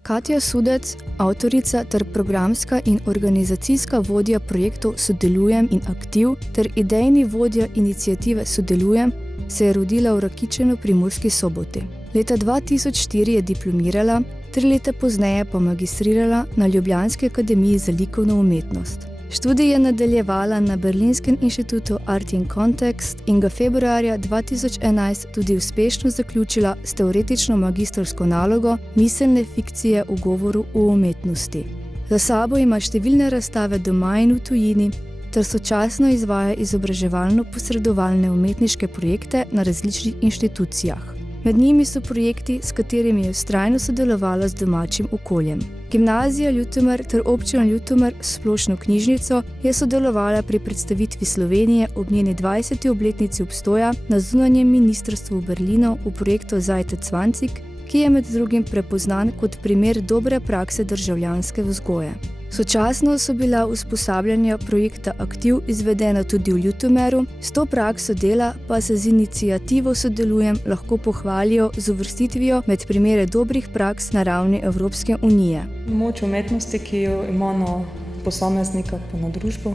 Katja Sudec, avtorica ter programska in organizacijska vodja projektov Sodelujem in Aktiv ter idejni vodja iniciative Sodelujem, se je rodila v Rakičanu pri Murski Soboti. Leta 2004 je diplomirala, 3 leta pozneje pa magistrirala na Ljubljanski akademiji za likovno umetnost. Študij je nadaljevala na Berlinskem inštitutu Art in Context in ga februarja 2011 tudi uspešno zaključila s teoretično magistrsko nalogo miselne fikcije v govoru o umetnosti. Za sabo ima številne razstave doma in v tujini, ter sočasno izvaja izobraževalno-posredovalne umetniške projekte na različnih inštitucijah. Med njimi so projekti, s katerimi je vztrajno sodelovala z domačim okoljem. Gimnazija Ljutomer ter občina Ljutomer s splošno knjižnico je sodelovala pri predstavitvi Slovenije ob njeni 20. obletnici obstoja na zunanjem ministrstvu v Berlinu v projektu Zajte 20, ki je med drugim prepoznan kot primer dobre prakse državljanske vzgoje. Sočasno so bila usposabljanja projekta Aktiv izvedena tudi v Ljutomeru, s to prakso dela pa se z iniciativo Sodelujem lahko pohvalijo z uvrstitvijo med primere dobrih praks na ravni Evropske unije. Moč umetnosti, ki jo ima na posameznika pa na družbo,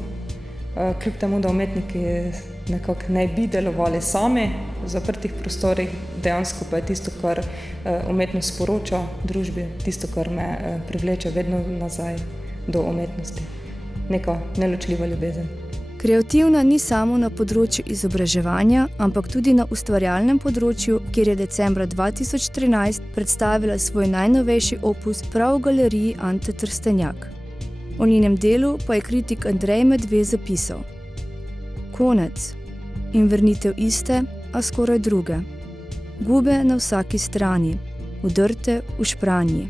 kljub temu, da umetniki nekako ne bi delovali sami v zaprtih prostorih, dejansko pa je tisto, kar umetnost sporoča družbi, tisto, kar me privleče vedno nazaj do umetnosti. Neka neločljiva ljubezen. Kreativna ni samo na področju izobraževanja, ampak tudi na ustvarjalnem področju, kjer je decembra 2013 predstavila svoj najnovejši opus prav v galeriji Ante Trstenjak. O njenem delu pa je kritik Andrej Medve zapisal: konec in vrnitev iste, a skoraj druge. Gube na vsaki strani, udrte v špranji.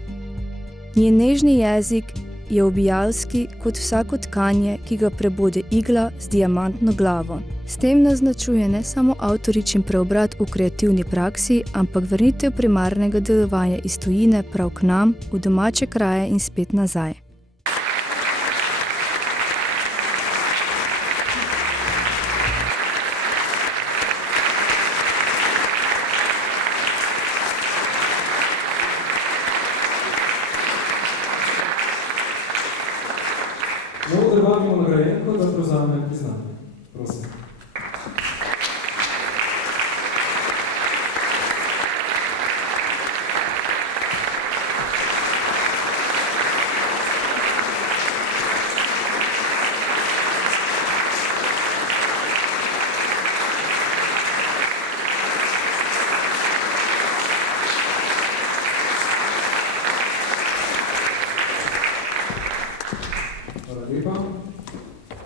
Njen nežni jezik je ubijalski kot vsako tkanje, ki ga prebode igla z diamantno glavo. S tem naznačuje ne samo avtoričin preobrat v kreativni praksi, ampak vrnitev primarnega delovanja iz tujine prav k nam, v domače kraje in spet nazaj. Vabimo nagrajenko, da prevzame priznanje. Prosim.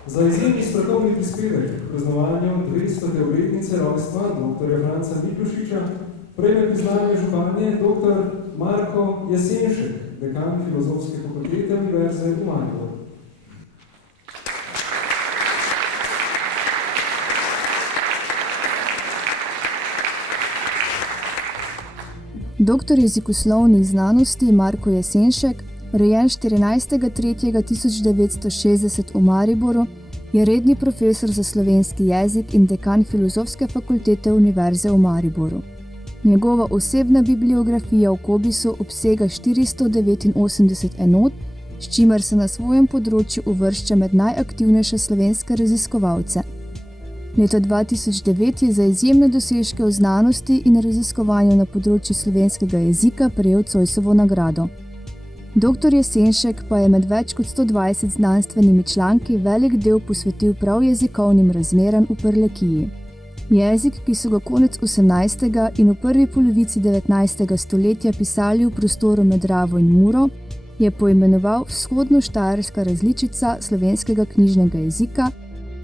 Za izjemni strokovni prispevek k praznovanju 200. obletnice rojstva dr. Franca Miklošiča prejme priznanje županje dr. Marko Jesenšek, dekan Filozofske fakultete Univerze v Mariboru. Doktor jezikoslovnih znanosti Marko Jesenšek, rojen 14.3.1960 v Mariboru, je redni profesor za slovenski jezik in dekan Filozofske fakultete Univerze v Mariboru. Njegova osebna bibliografija v Kobisu obsega 489 enot, s čimer se na svojem področju uvršča med najaktivnejše slovenske raziskovalce. Leto 2009 je za izjemne dosežke v znanosti in raziskovanju na področju slovenskega jezika prejel Zoisovo nagrado. Dr. Jesenšek pa je med več kot 120 znanstvenimi članki velik del posvetil prav jezikovnim razmeram v Prlekiji. Jezik, ki so ga konec 18. in v prvi polovici 19. stoletja pisali v prostoru med Dravo in Muro, je poimenoval vzhodno-štajerska različica slovenskega knjižnega jezika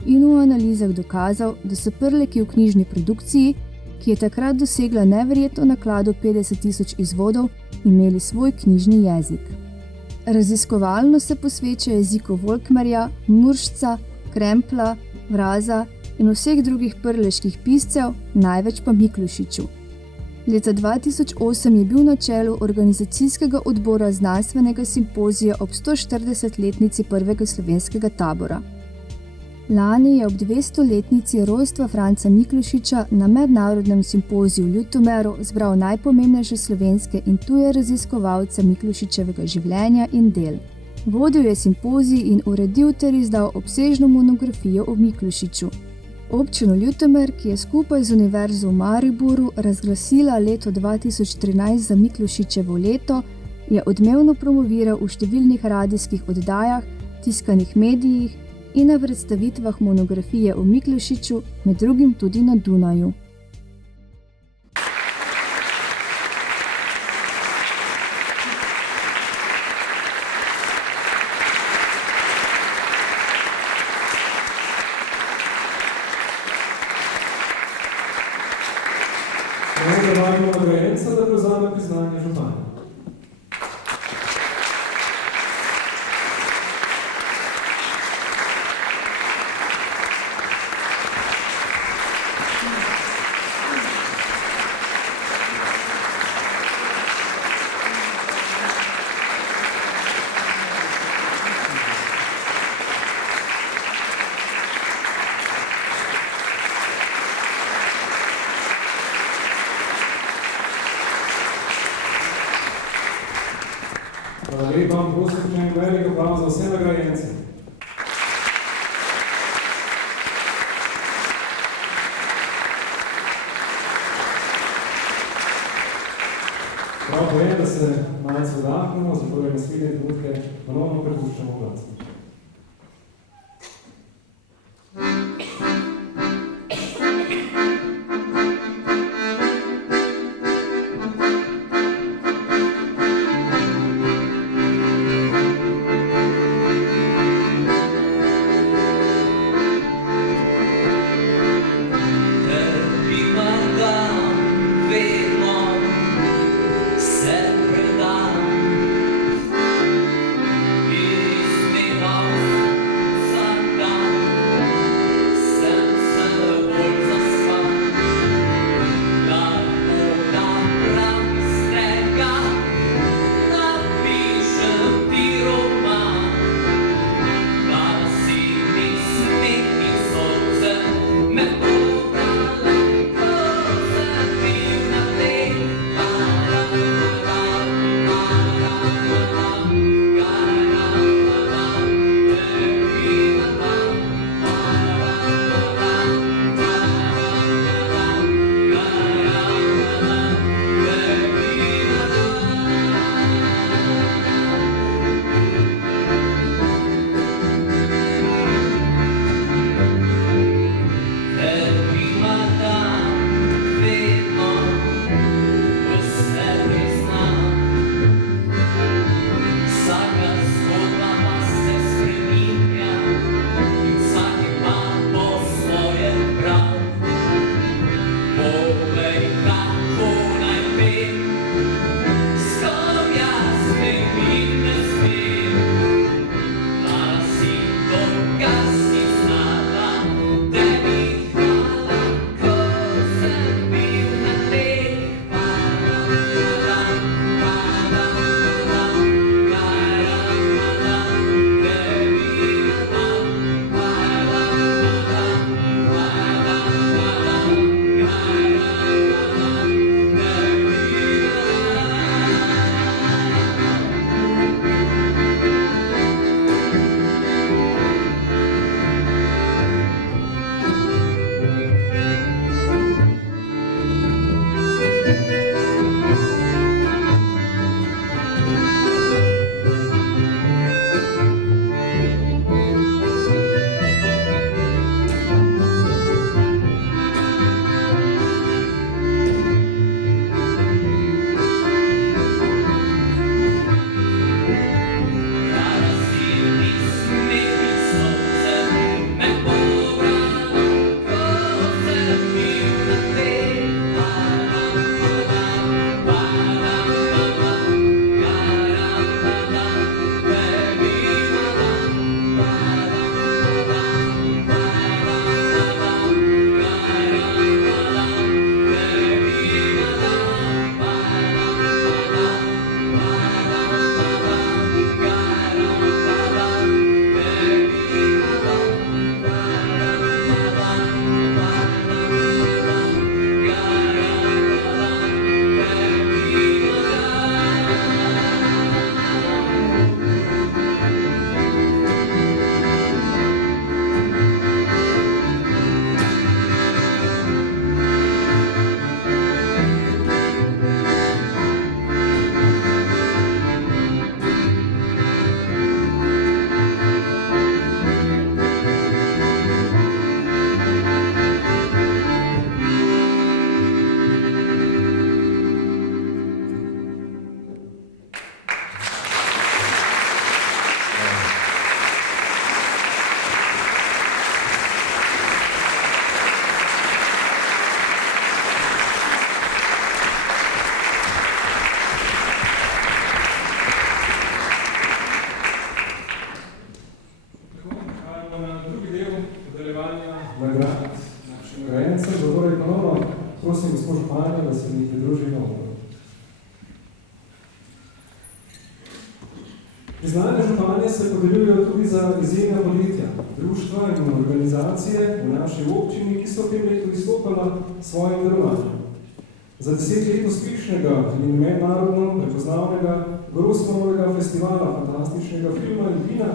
in v analizah dokazal, da so Prleki v knjižni produkciji, ki je takrat dosegla neverjetno naklado 50 000 izvodov, imeli svoj knjižni jezik. Raziskovalno se posveča jeziku Volkmerja, Muršca, Krempla, Vraza in vseh drugih prleških piscev, največ pa Miklošiču. Leta 2008 je bil na čelu organizacijskega odbora znanstvenega simpozija ob 140-letnici prvega slovenskega tabora. Lani je ob 200-letnici rojstva Franca Miklošiča na mednarodnem simpoziju v Ljutomeru zbral najpomembnejše slovenske in tuje raziskovalce Miklošičevega življenja in del. Vodil je simpozij in uredil ter izdal obsežno monografijo o Miklošiču. Občino Ljutomer, ki je skupaj z Univerzo v Mariboru razglasila leto 2013 za Miklošičevo leto, je odmevno promoviral v številnih radijskih oddajah, tiskanih medijih in na predstavitvah monografije o Miklošiču, med drugim tudi na Dunaju. Vabimo nagrajenca, da prevzame priznanje županja. potem velik aplavz za vse nagrajence. Prav povem, da se malce vdahnemo, zato je naslednje trenutke ponovno prepuščamo glasno. Priznanje županje se podeljujejo tudi za izjemna podjetja, društva in organizacije v naši občini, ki so v tem letu izstopala svojim delovanjem. Za 10 let uspešnega in mednarodno prepoznavnega Grossmanovega festivala fantastičnega filma in vina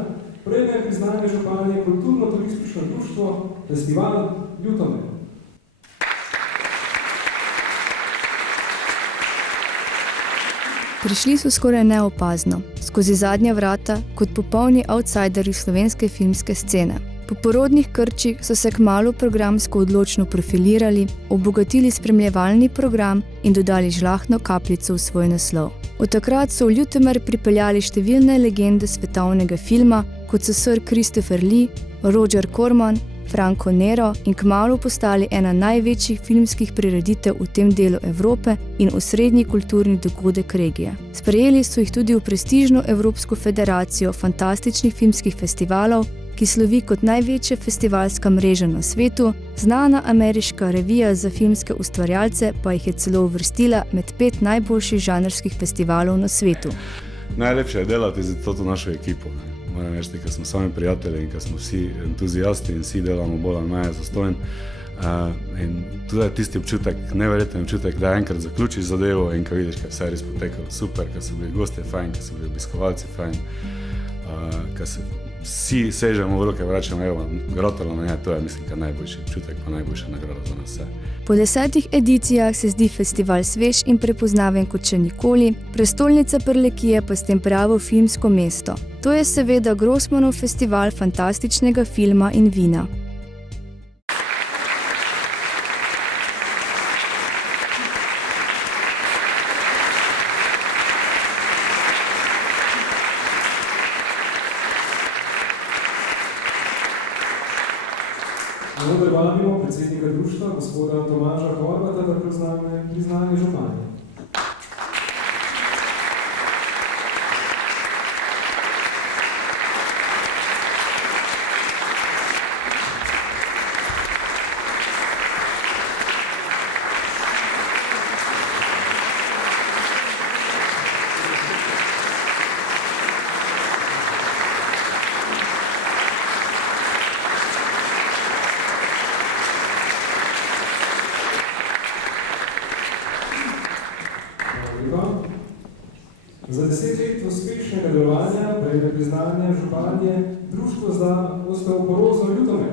prejme priznanje županje kulturno-turistično društvo Festival Ljutomer. Prišli so skoraj neopazno, skozi zadnja vrata, kot popolni outsiderji slovenske filmske scene. Po porodnih krčih so se kmalu programsko odločno profilirali, obogatili spremljevalni program in dodali žlahtno kapljico v svoj naslov. Od takrat so v Ljutomer pripeljali številne legende svetovnega filma, kot so Sir Christopher Lee, Roger Corman, Franco Nero in kmalu postali ena največjih filmskih prireditev v tem delu Evrope in osrednji kulturni dogodek regije. Sprejeli so jih tudi v prestižno Evropsko federacijo fantastičnih filmskih festivalov, ki slovi kot največja festivalska mreža na svetu, znana ameriška revija za filmske ustvarjalce pa jih je celo uvrstila med 5 najboljših žanrskih festivalov na svetu. Najlepše je delati za to našo ekipo. Moram reči, ker smo sami prijatelji in ker smo vsi entuzijasti in vsi delamo bolj ali manj zastonj. In tudi je tisti občutek, neverjeten občutek, da enkrat zaključiš zadevo in ko vidiš, kaj vse res potekalo super, ker so bili gostje fajn, ker so bili obiskovalci fajn, ker se vsi sežemo v roke, vračamo, evo, grotalo na njej, to je, mislim, kar najboljši občutek, pa najboljša nagrada za nas vse. Po 10 edicijah se zdi festival svež in prepoznaven kot še nikoli, prestolnica Prlekije pa s tem pravo filmsko mesto. To je seveda Grossmanov festival fantastičnega filma in vina. Zdaj vabimo predsednika društva, gospoda Tomaža Horvata, da prevzame priznanje županje. Za 10 let uspešnega delovanja prejme priznanje županje Društvo za osteoporozo Ljutomer.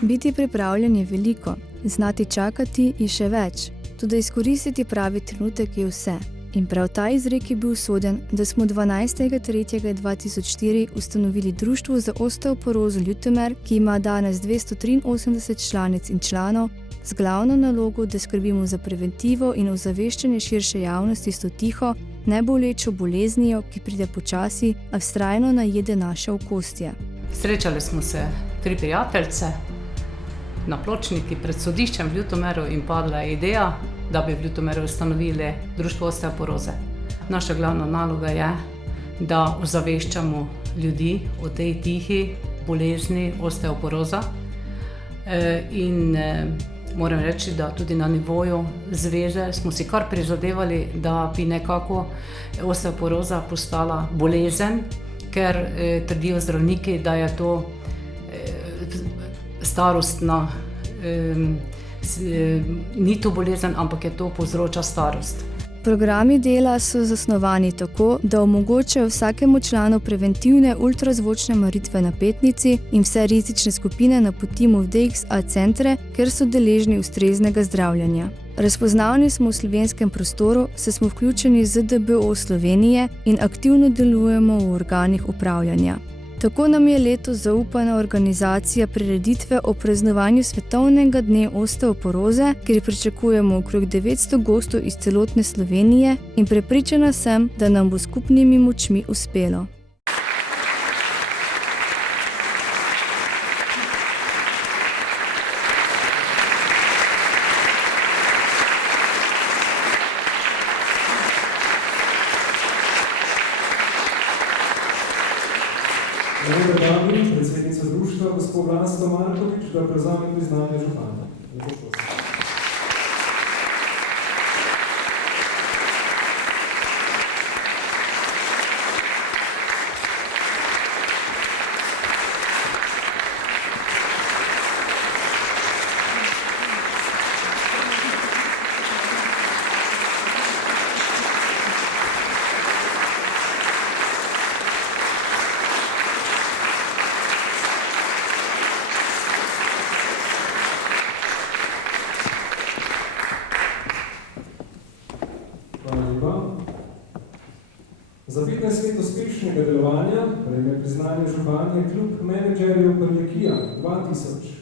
Biti pripravljen je veliko, znati čakati je še več, tudi izkoristiti pravi trenutek je vse. In prav ta izrek je bil usoden, da smo 12.3.2004 ustanovili Društvo za osteoporozo Ljutomer, ki ima danes 283 članic in članov, z glavno nalogo, da skrbimo za preventivo in ozaveščanje širše javnosti s to tiho, nebolečo boleznijo, ki pride počasi, a vztrajno najede naše okostje. Srečali smo se 3 prijateljce na pločniki pred sodiščem v Ljutomeru in padla je ideja, da bi v Ljutomeru ustanovili Društvo osteoporoze. Naša glavna naloga je, da ozaveščamo ljudi o tej tihi bolezni osteoporoza. In moram reči, da tudi na nivoju zveze smo si kar prizadevali, da bi nekako osteoporoza postala bolezen, ker trdijo zdravniki, da je to starostna ni to bolezen, ampak je to povzroča starost. Programi dela so zasnovani tako, da omogočajo vsakemu članu preventivne ultrazvočne meritve na petnici in vse rizične skupine napotimo v DXA centre, kjer so deležni ustreznega zdravljenja. Razpoznavni smo v slovenskem prostoru, saj smo vključeni z DBO Slovenije in aktivno delujemo v organih upravljanja. Tako nam je letos zaupana organizacija prireditve o praznovanju Svetovnega dne osteoporoze, kjer pričakujemo okrog 900 gostov iz celotne Slovenije in prepričana sem, da nam bo skupnimi močmi uspelo. Predsednica društva, gospod Vlasto Markovič, da prevzame priznanje županja. lepa. Za 15 let uspešnega delovanja prejme priznanje županje klub menedžerjev Prlekija 2000.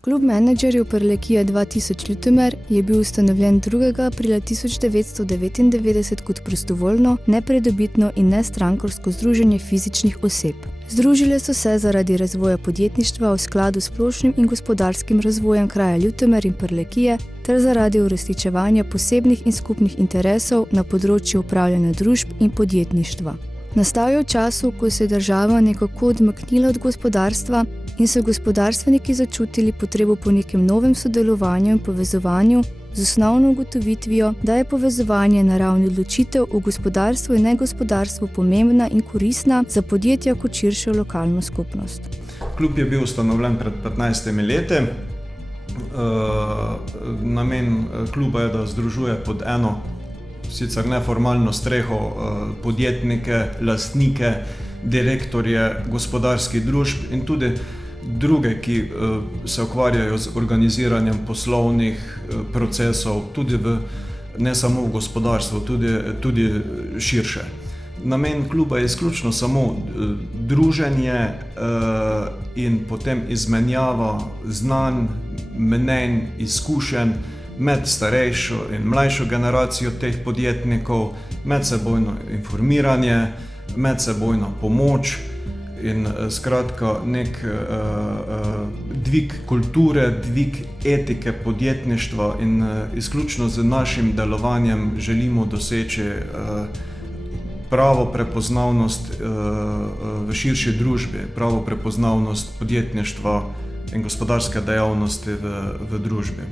Klub menedžerjev Prlekija 2000 Ljutomer je bil ustanovljen 2. aprila 1999 kot prostovoljno, nepridobitno in nestrankarsko združenje fizičnih oseb. Združile so se zaradi razvoja podjetništva v skladu s splošnim in gospodarskim razvojem kraja Ljutomer in Prlekije ter zaradi uresničevanja posebnih in skupnih interesov na področju upravljanja družb in podjetništva. Nastal je v času, ko se je država nekako odmaknila od gospodarstva in so gospodarstveniki začutili potrebo po nekem novem sodelovanju in povezovanju z osnovno ugotovitvijo, da je povezovanje na ravni odločitev v gospodarstvu in negospodarstvu pomembna in koristna za podjetja kot širšo lokalno skupnost. Klub je bil ustanovljen pred 15 leti. Namen kluba je, da združuje pod eno, sicer neformalno streho, podjetnike, lastnike, direktorje gospodarskih družb in tudi druge, ki se ukvarjajo z organiziranjem poslovnih procesov, tudi ne samo v gospodarstvu, tudi širše. Namen kluba je izključno samo druženje in potem izmenjava znanj, mnenj, izkušenj med starejšo in mlajšo generacijo teh podjetnikov, medsebojno informiranje, medsebojna pomoč in skratka nek dvig kulture, dvig etike podjetništva in izključno z našim delovanjem želimo doseči pravo prepoznavnost v širši družbi, pravo prepoznavnost podjetništva in gospodarske dejavnosti v družbi.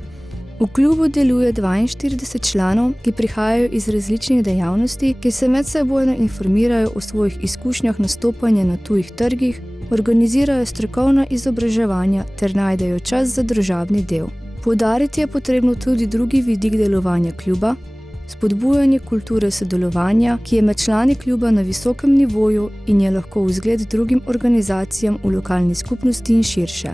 V klubu deluje 42 članov, ki prihajajo iz različnih dejavnosti, ki se medsebojno informirajo o svojih izkušnjah nastopanja na tujih trgih, organizirajo strokovna izobraževanja ter najdejo čas za družabni del. Poudariti je potrebno tudi drugi vidik delovanja kluba, spodbujanje kulture sodelovanja, ki je med člani kluba na visokem nivoju in je lahko vzgled drugim organizacijam v lokalni skupnosti in širše.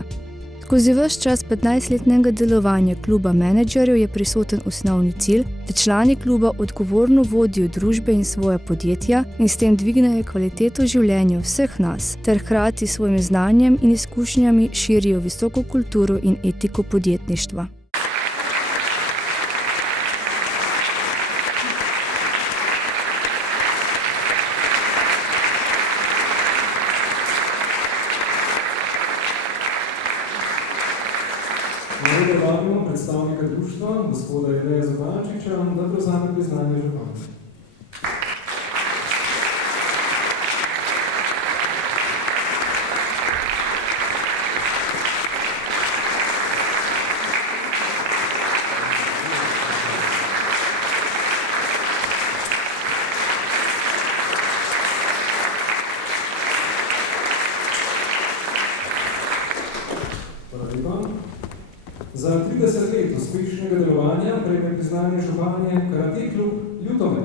Skozi ves čas 15-letnega delovanja kluba menedžerjev je prisoten osnovni cilj, da člani kluba odgovorno vodijo družbe in svoja podjetja in s tem dvignejo kvaliteto življenja vseh nas, ter hkrati s svojim znanjem in izkušnjami širijo visoko kulturo in etiko podjetništva. Vabimo predstavnika društva, gospoda Ileja Zubančiča, da prevzame priznanje župana. Za 30 let uspešnega delovanja prejme priznanje županje Karate klub Ljutomer.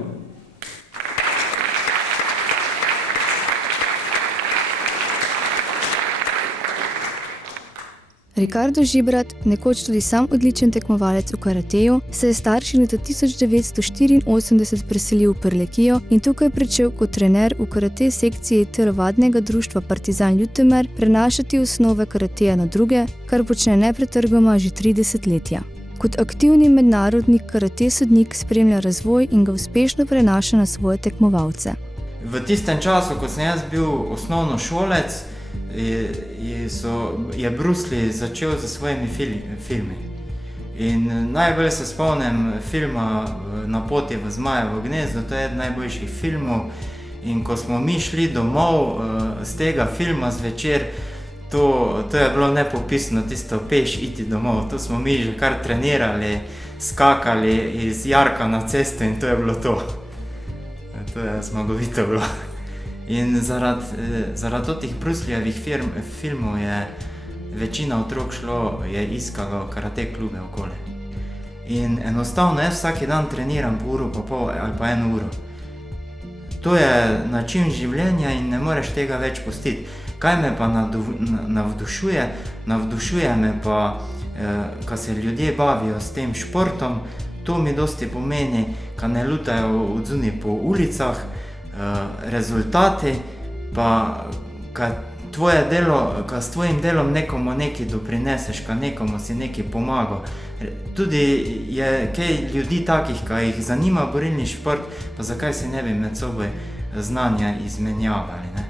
Ricardo Žibrat, nekoč tudi sam odličen tekmovalec v karateju, se je starši leta 1984 preselil v Prlekijo in tukaj pričel kot trener v karate sekciji telovadnega društva Partizan Ljutomer prenašati osnove karateja na druge, kar počne nepretrgoma že 3 desetletja. Kot aktivni mednarodni karate sodnik spremlja razvoj in ga uspešno prenaša na svoje tekmovalce. V tistem času, ko sem jaz bil osnovnošolec, je Bruce Lee začel z svojimi filmi. In najbolj se spomnim filma Na poti v Zmajevo gnezdo, to je eden najboljših filmov. In ko smo mi šli domov z tega filma zvečer, to je bilo nepopisno, tisto peš iti domov. To smo mi že kar trenirali, skakali iz jarka na cesto in to je bilo to. To je zmagovito bilo. In zaradi teh Bruce Leejevih filmov je večina otrok je iskalo karate klube okoli. In enostavno jaz vsak dan treniram po uro pa pol ali pa 1 uro. To je način življenja in ne moreš tega več pustiti. Kaj me pa navdušuje? Navdušuje me pa, ko se ljudje bavijo s tem športom. To mi dosti pomeni, ko ne lutajo odzuni po ulicah, rezultati, pa ko s tvojim delom nekomu nekaj doprineseš, ko nekomu si nekaj pomagal. Tudi je kaj ljudi takih, ko jih zanima borilni šport, pa zakaj si ne bi med seboj znanja izmenjavali, ne?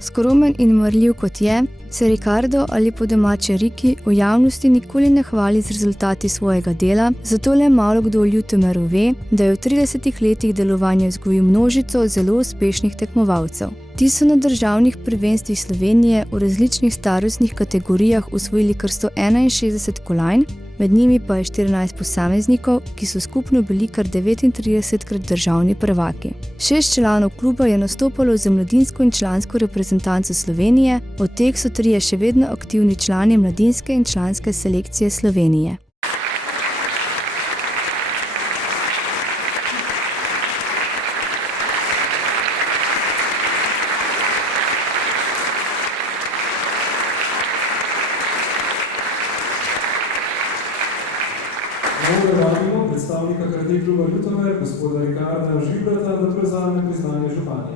Skromen in marljiv kot je, se Ricardo ali po domače Riki v javnosti nikoli ne hvali z rezultati svojega dela, zato le malo kdo v Ljutomeru ve, da je v 30 letih delovanja vzgojil množico zelo uspešnih tekmovalcev. Ti so na državnih prvenstvih Slovenije v različnih starostnih kategorijah osvojili kar 161 kolajn, med njimi pa je 14 posameznikov, ki so skupno bili kar 39krat državni prvaki. 6 članov kluba je nastopalo za mladinsko in člansko reprezentanco Slovenije, od teh so 3 še vedno aktivni člani mladinske in članske selekcije Slovenije. Vabimo predstavnika karate kluba Ljutomer, gospoda Ricarda Žibrata, da prevzame priznanje županje.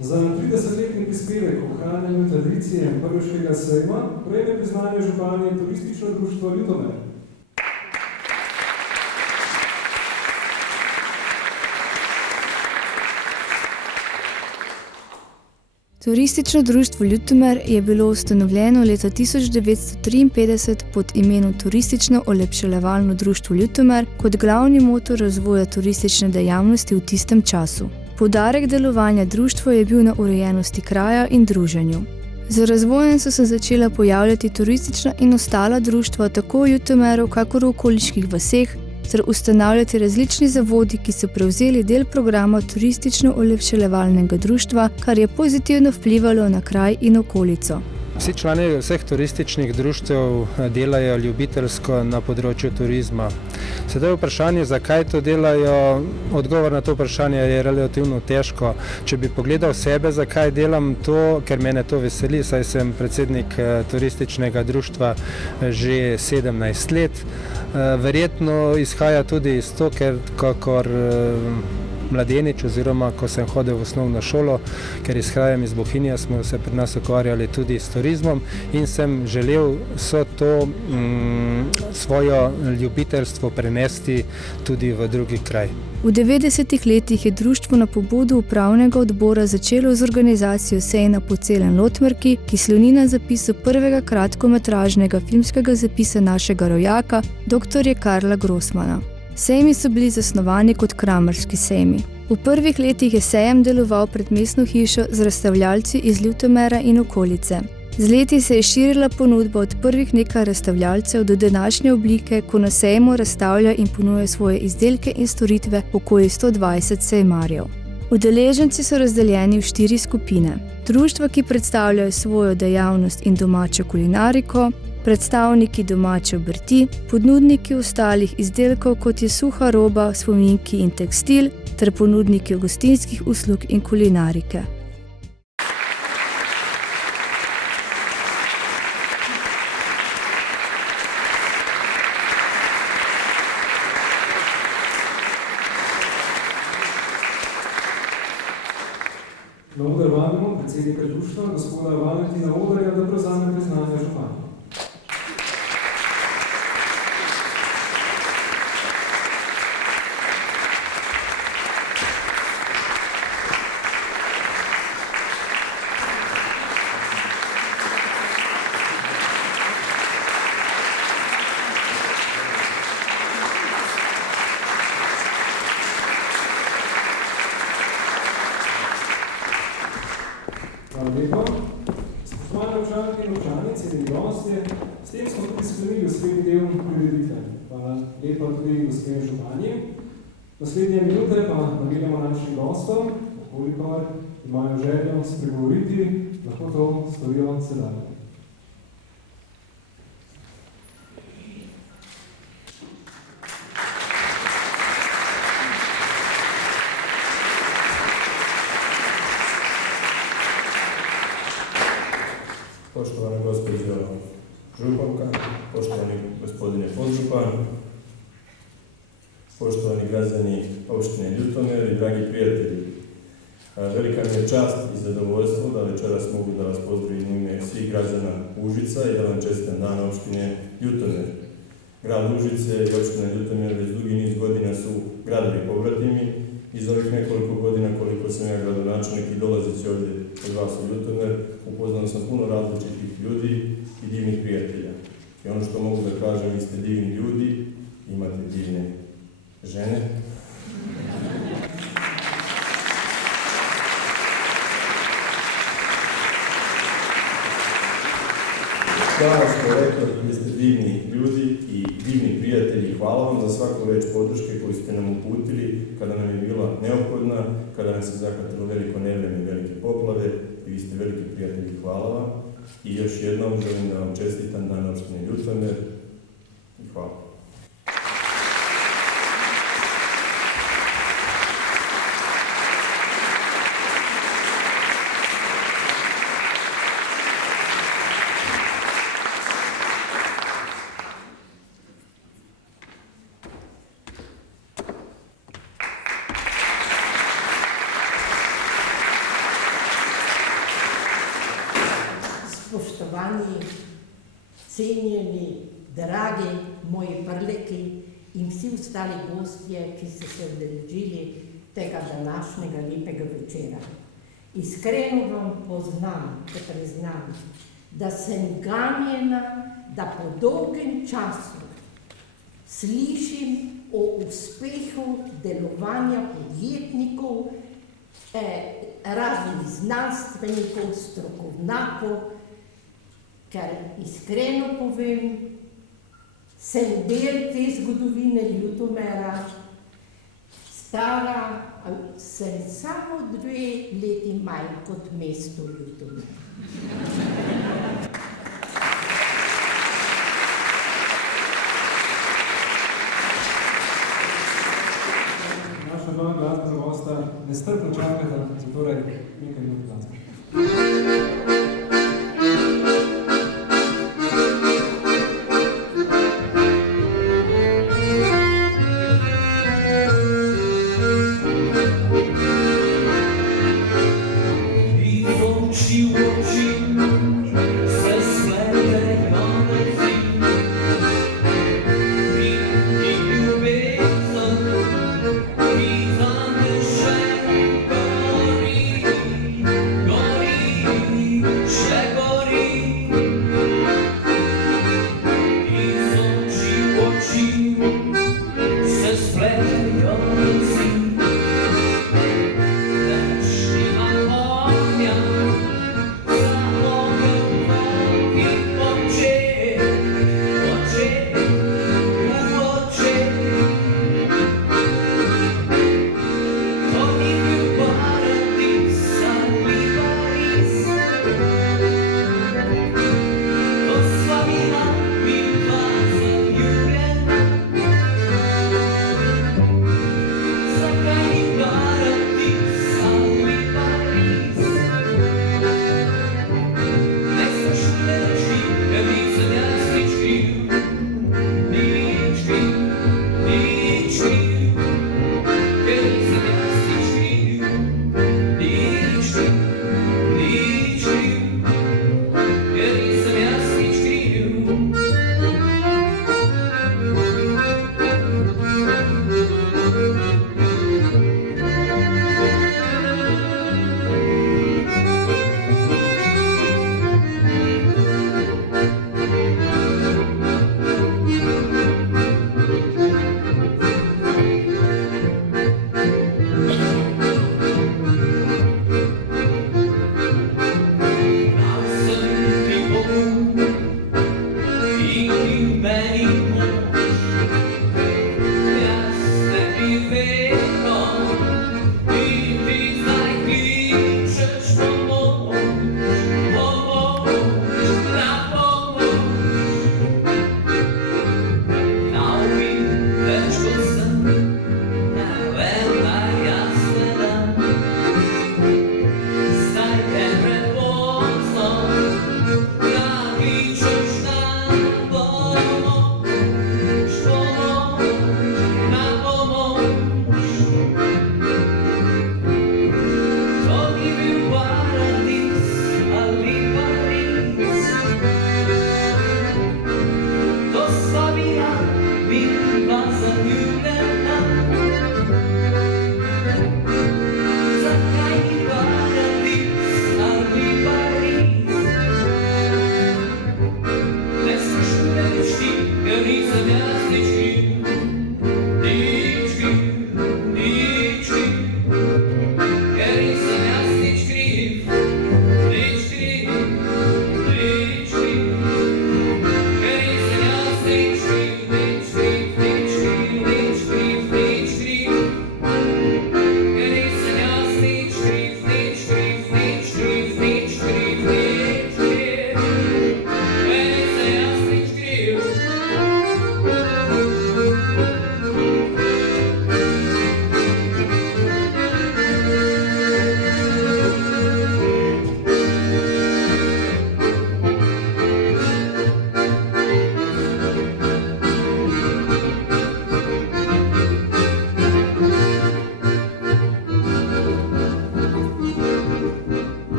Za 30-letni prispevek v ohranjanju tradicije Prviškega sejma prejme priznanje županje Turistično društvo Ljutomer. Turistično društvo Ljutomer je bilo ustanovljeno leta 1953 pod imenom Turistično olepševalno društvo Ljutomer kot glavni motor razvoja turistične dejavnosti v tistem času. Poudarek delovanja društva je bil na urejenosti kraja in druženju. Z razvojem so se začela pojavljati turistična in ostala društva tako v Ljutomeru, kakor v okoliških vaseh, ter ustanavljati različni zavodi, ki so prevzeli del programa Turistično-olepševalnega društva, kar je pozitivno vplivalo na kraj in okolico. Vsi člani vseh turističnih društev delajo ljubiteljsko na področju turizma. Sedaj vprašanje, zakaj to delajo, odgovor na to vprašanje je relativno težko. Če bi pogledal sebe, zakaj delam to, ker mene to veseli, saj sem predsednik turističnega društva že 17 let. Verjetno izhaja tudi iz to, ker kakor mladenič oziroma ko sem hodil v osnovno šolo, ker izhajam iz Bohinja, smo se pri nas ukvarjali tudi s turizmom in sem želel vso to svojo ljubiteljstvo prenesti tudi v drugi kraj. V 90 letih je društvo na pobudo upravnega odbora začelo z organizacijo sejma po celem Lotmerki, ki sloni na zapisu prvega kratkometražnega filmskega zapisa našega rojaka, dr. Karla Grossmana. Sejmi so bili zasnovani kot kramarski sejmi. V prvih letih je sejem deloval pred mestno hišo z razstavljalci iz Ljutomera in okolice. Z leti se je širila ponudba od prvih nekaj razstavljalcev do današnje oblike, ko na sejmu razstavlja in ponuja svoje izdelke in storitve okoli 120 sejmarjev. Udeleženci so razdeljeni v 4 skupine. Društva, ki predstavljajo svojo dejavnost in domačo kulinariko, predstavniki domače obrti, ponudniki ostalih izdelkov, kot je suha roba, spominki in tekstil, ter ponudniki gostinskih uslug in kulinarike. Na oder vabimo predsednika društva, gospoda Valentina Odarja, da prevzame priznanje županja. Hvala lepa. Spoštovane občanke in občani, cenjeni gostje, s tem smo tudi sklenili osrednji del prireditve. Hvala lepa tudi gospe županje. Naslednje minute pa namenjamo našim gostom, kolikor imajo željo spregovoriti, lahko to storijo sedaj. Poštovana gospođo županka, poštovani gospodine podžupan, poštovani građani opštine Ljutomer i dragi prijatelji. Velika mi je čast i zadovoljstvo da večeras mogu da vas pozdravim u ime svih građana Užica i da vam čestitam dan opštine Ljutomer. Grad Užice i opština Ljutomer već dugi niz godina su gradovi pobratimi. Iz ovih nekoliko godina koliko sam ja gradonačelnik i dolazeći ovdje od vas u Ljutomer, upoznao sam puno različitih ljudi i divnih prijatelja. I ono što mogu da kažem, vi ste divni ljudi, imate divne žene. Hvala što rekao, vi ste divni ljudi i divni prijatelji. Hvala vam za svaku reč podrške koju ste nam uputili kada nam je bila neophodna, kada nam se zakatilo veliko nevreme i velike poplave. I vi ste veliki prijatelji, hvala vam. I još jednom želim da vam čestitam dan opštine Ljutomer i hvala. Spoštovani, cenjeni, dragi moji prleki in vsi ostali gostje, ki ste se udeležili tega današnjega lepega večera. Iskreno vam poznam, te priznam, da sem ganjena, da po dolgem času slišim o uspehu delovanja podjetnikov, raznih znanstvenikov, strokovnjakov, ker iskreno povem, sem del te zgodovine Ljutomera, stara, sem samo 2 leti manj kot mesto Ljutomer. Naša dva glasbena gosta nestrpno čakata, zatorej nekaj minut glasbe. Gori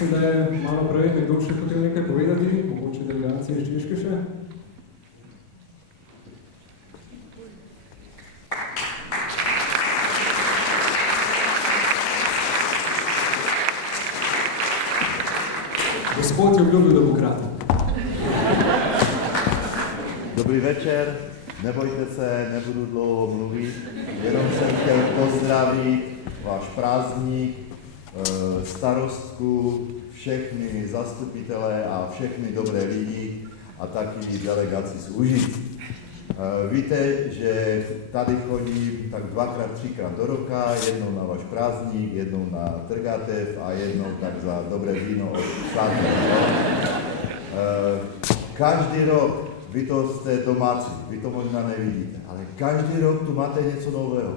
mislim, da je malo prej nekdo še hotel nekaj povedati, mogoče delegacije iz Češke še. Gospod je obljubil, da bo kratek. Dobrý večer, nebojte se, nebudu dlouho mluvit, jenom jsem chtěl pozdravit váš prázdník, starostku, všechny zastupitele a všechny dobré lidi a taky delegaci z Užic. Víte, že tady chodím tak 2x, 3x do roka, jednou na váš prázdník, jednou na Trgatev a jednou tak za dobré víno od Sladného. Každý rok, vy to jste domácí, vy to možná nevidíte, ale každý rok tu máte něco nového.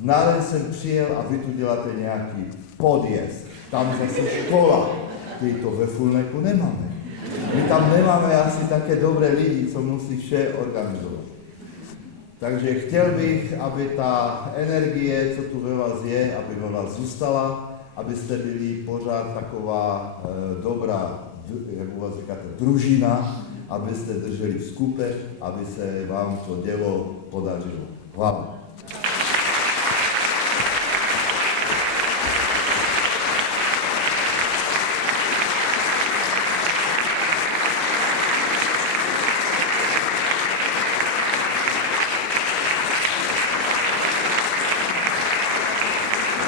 Nále jsem přijel a vy tu děláte nějaký podjezd, tam zase škola, ty to ve Fulneku nemáme. My tam nemáme asi také dobré lidi, co musí vše organizovat. Takže chtěl bych, aby ta energie, co tu ve vás je, aby ve vás zůstala, abyste byli pořád taková dobrá, jak u vás říkáte, družina, abyste drželi v skupe, aby se vám to dělo podařilo. Hvala.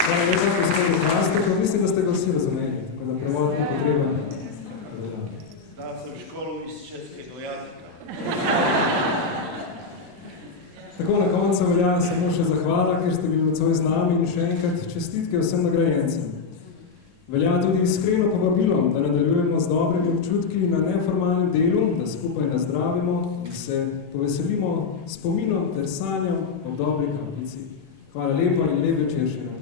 Hvala lepa, gospodin Pastor, mislim, da ste ga vsi razumeli, tako da prevod ni potreben. Dal sem školu iz českega jazika. Tako na koncu velja samo še zahvala, ker ste bili nocoj z nami in še enkrat čestitke vsem nagrajencem. Velja tudi iskreno povabilo, da nadaljujemo z dobrimi občutki na neformalnem delu, da skupaj nazdravimo in se poveselimo spominom ter sanjam o dobrih ambicij. Hvala lepa in lep večer še naprej.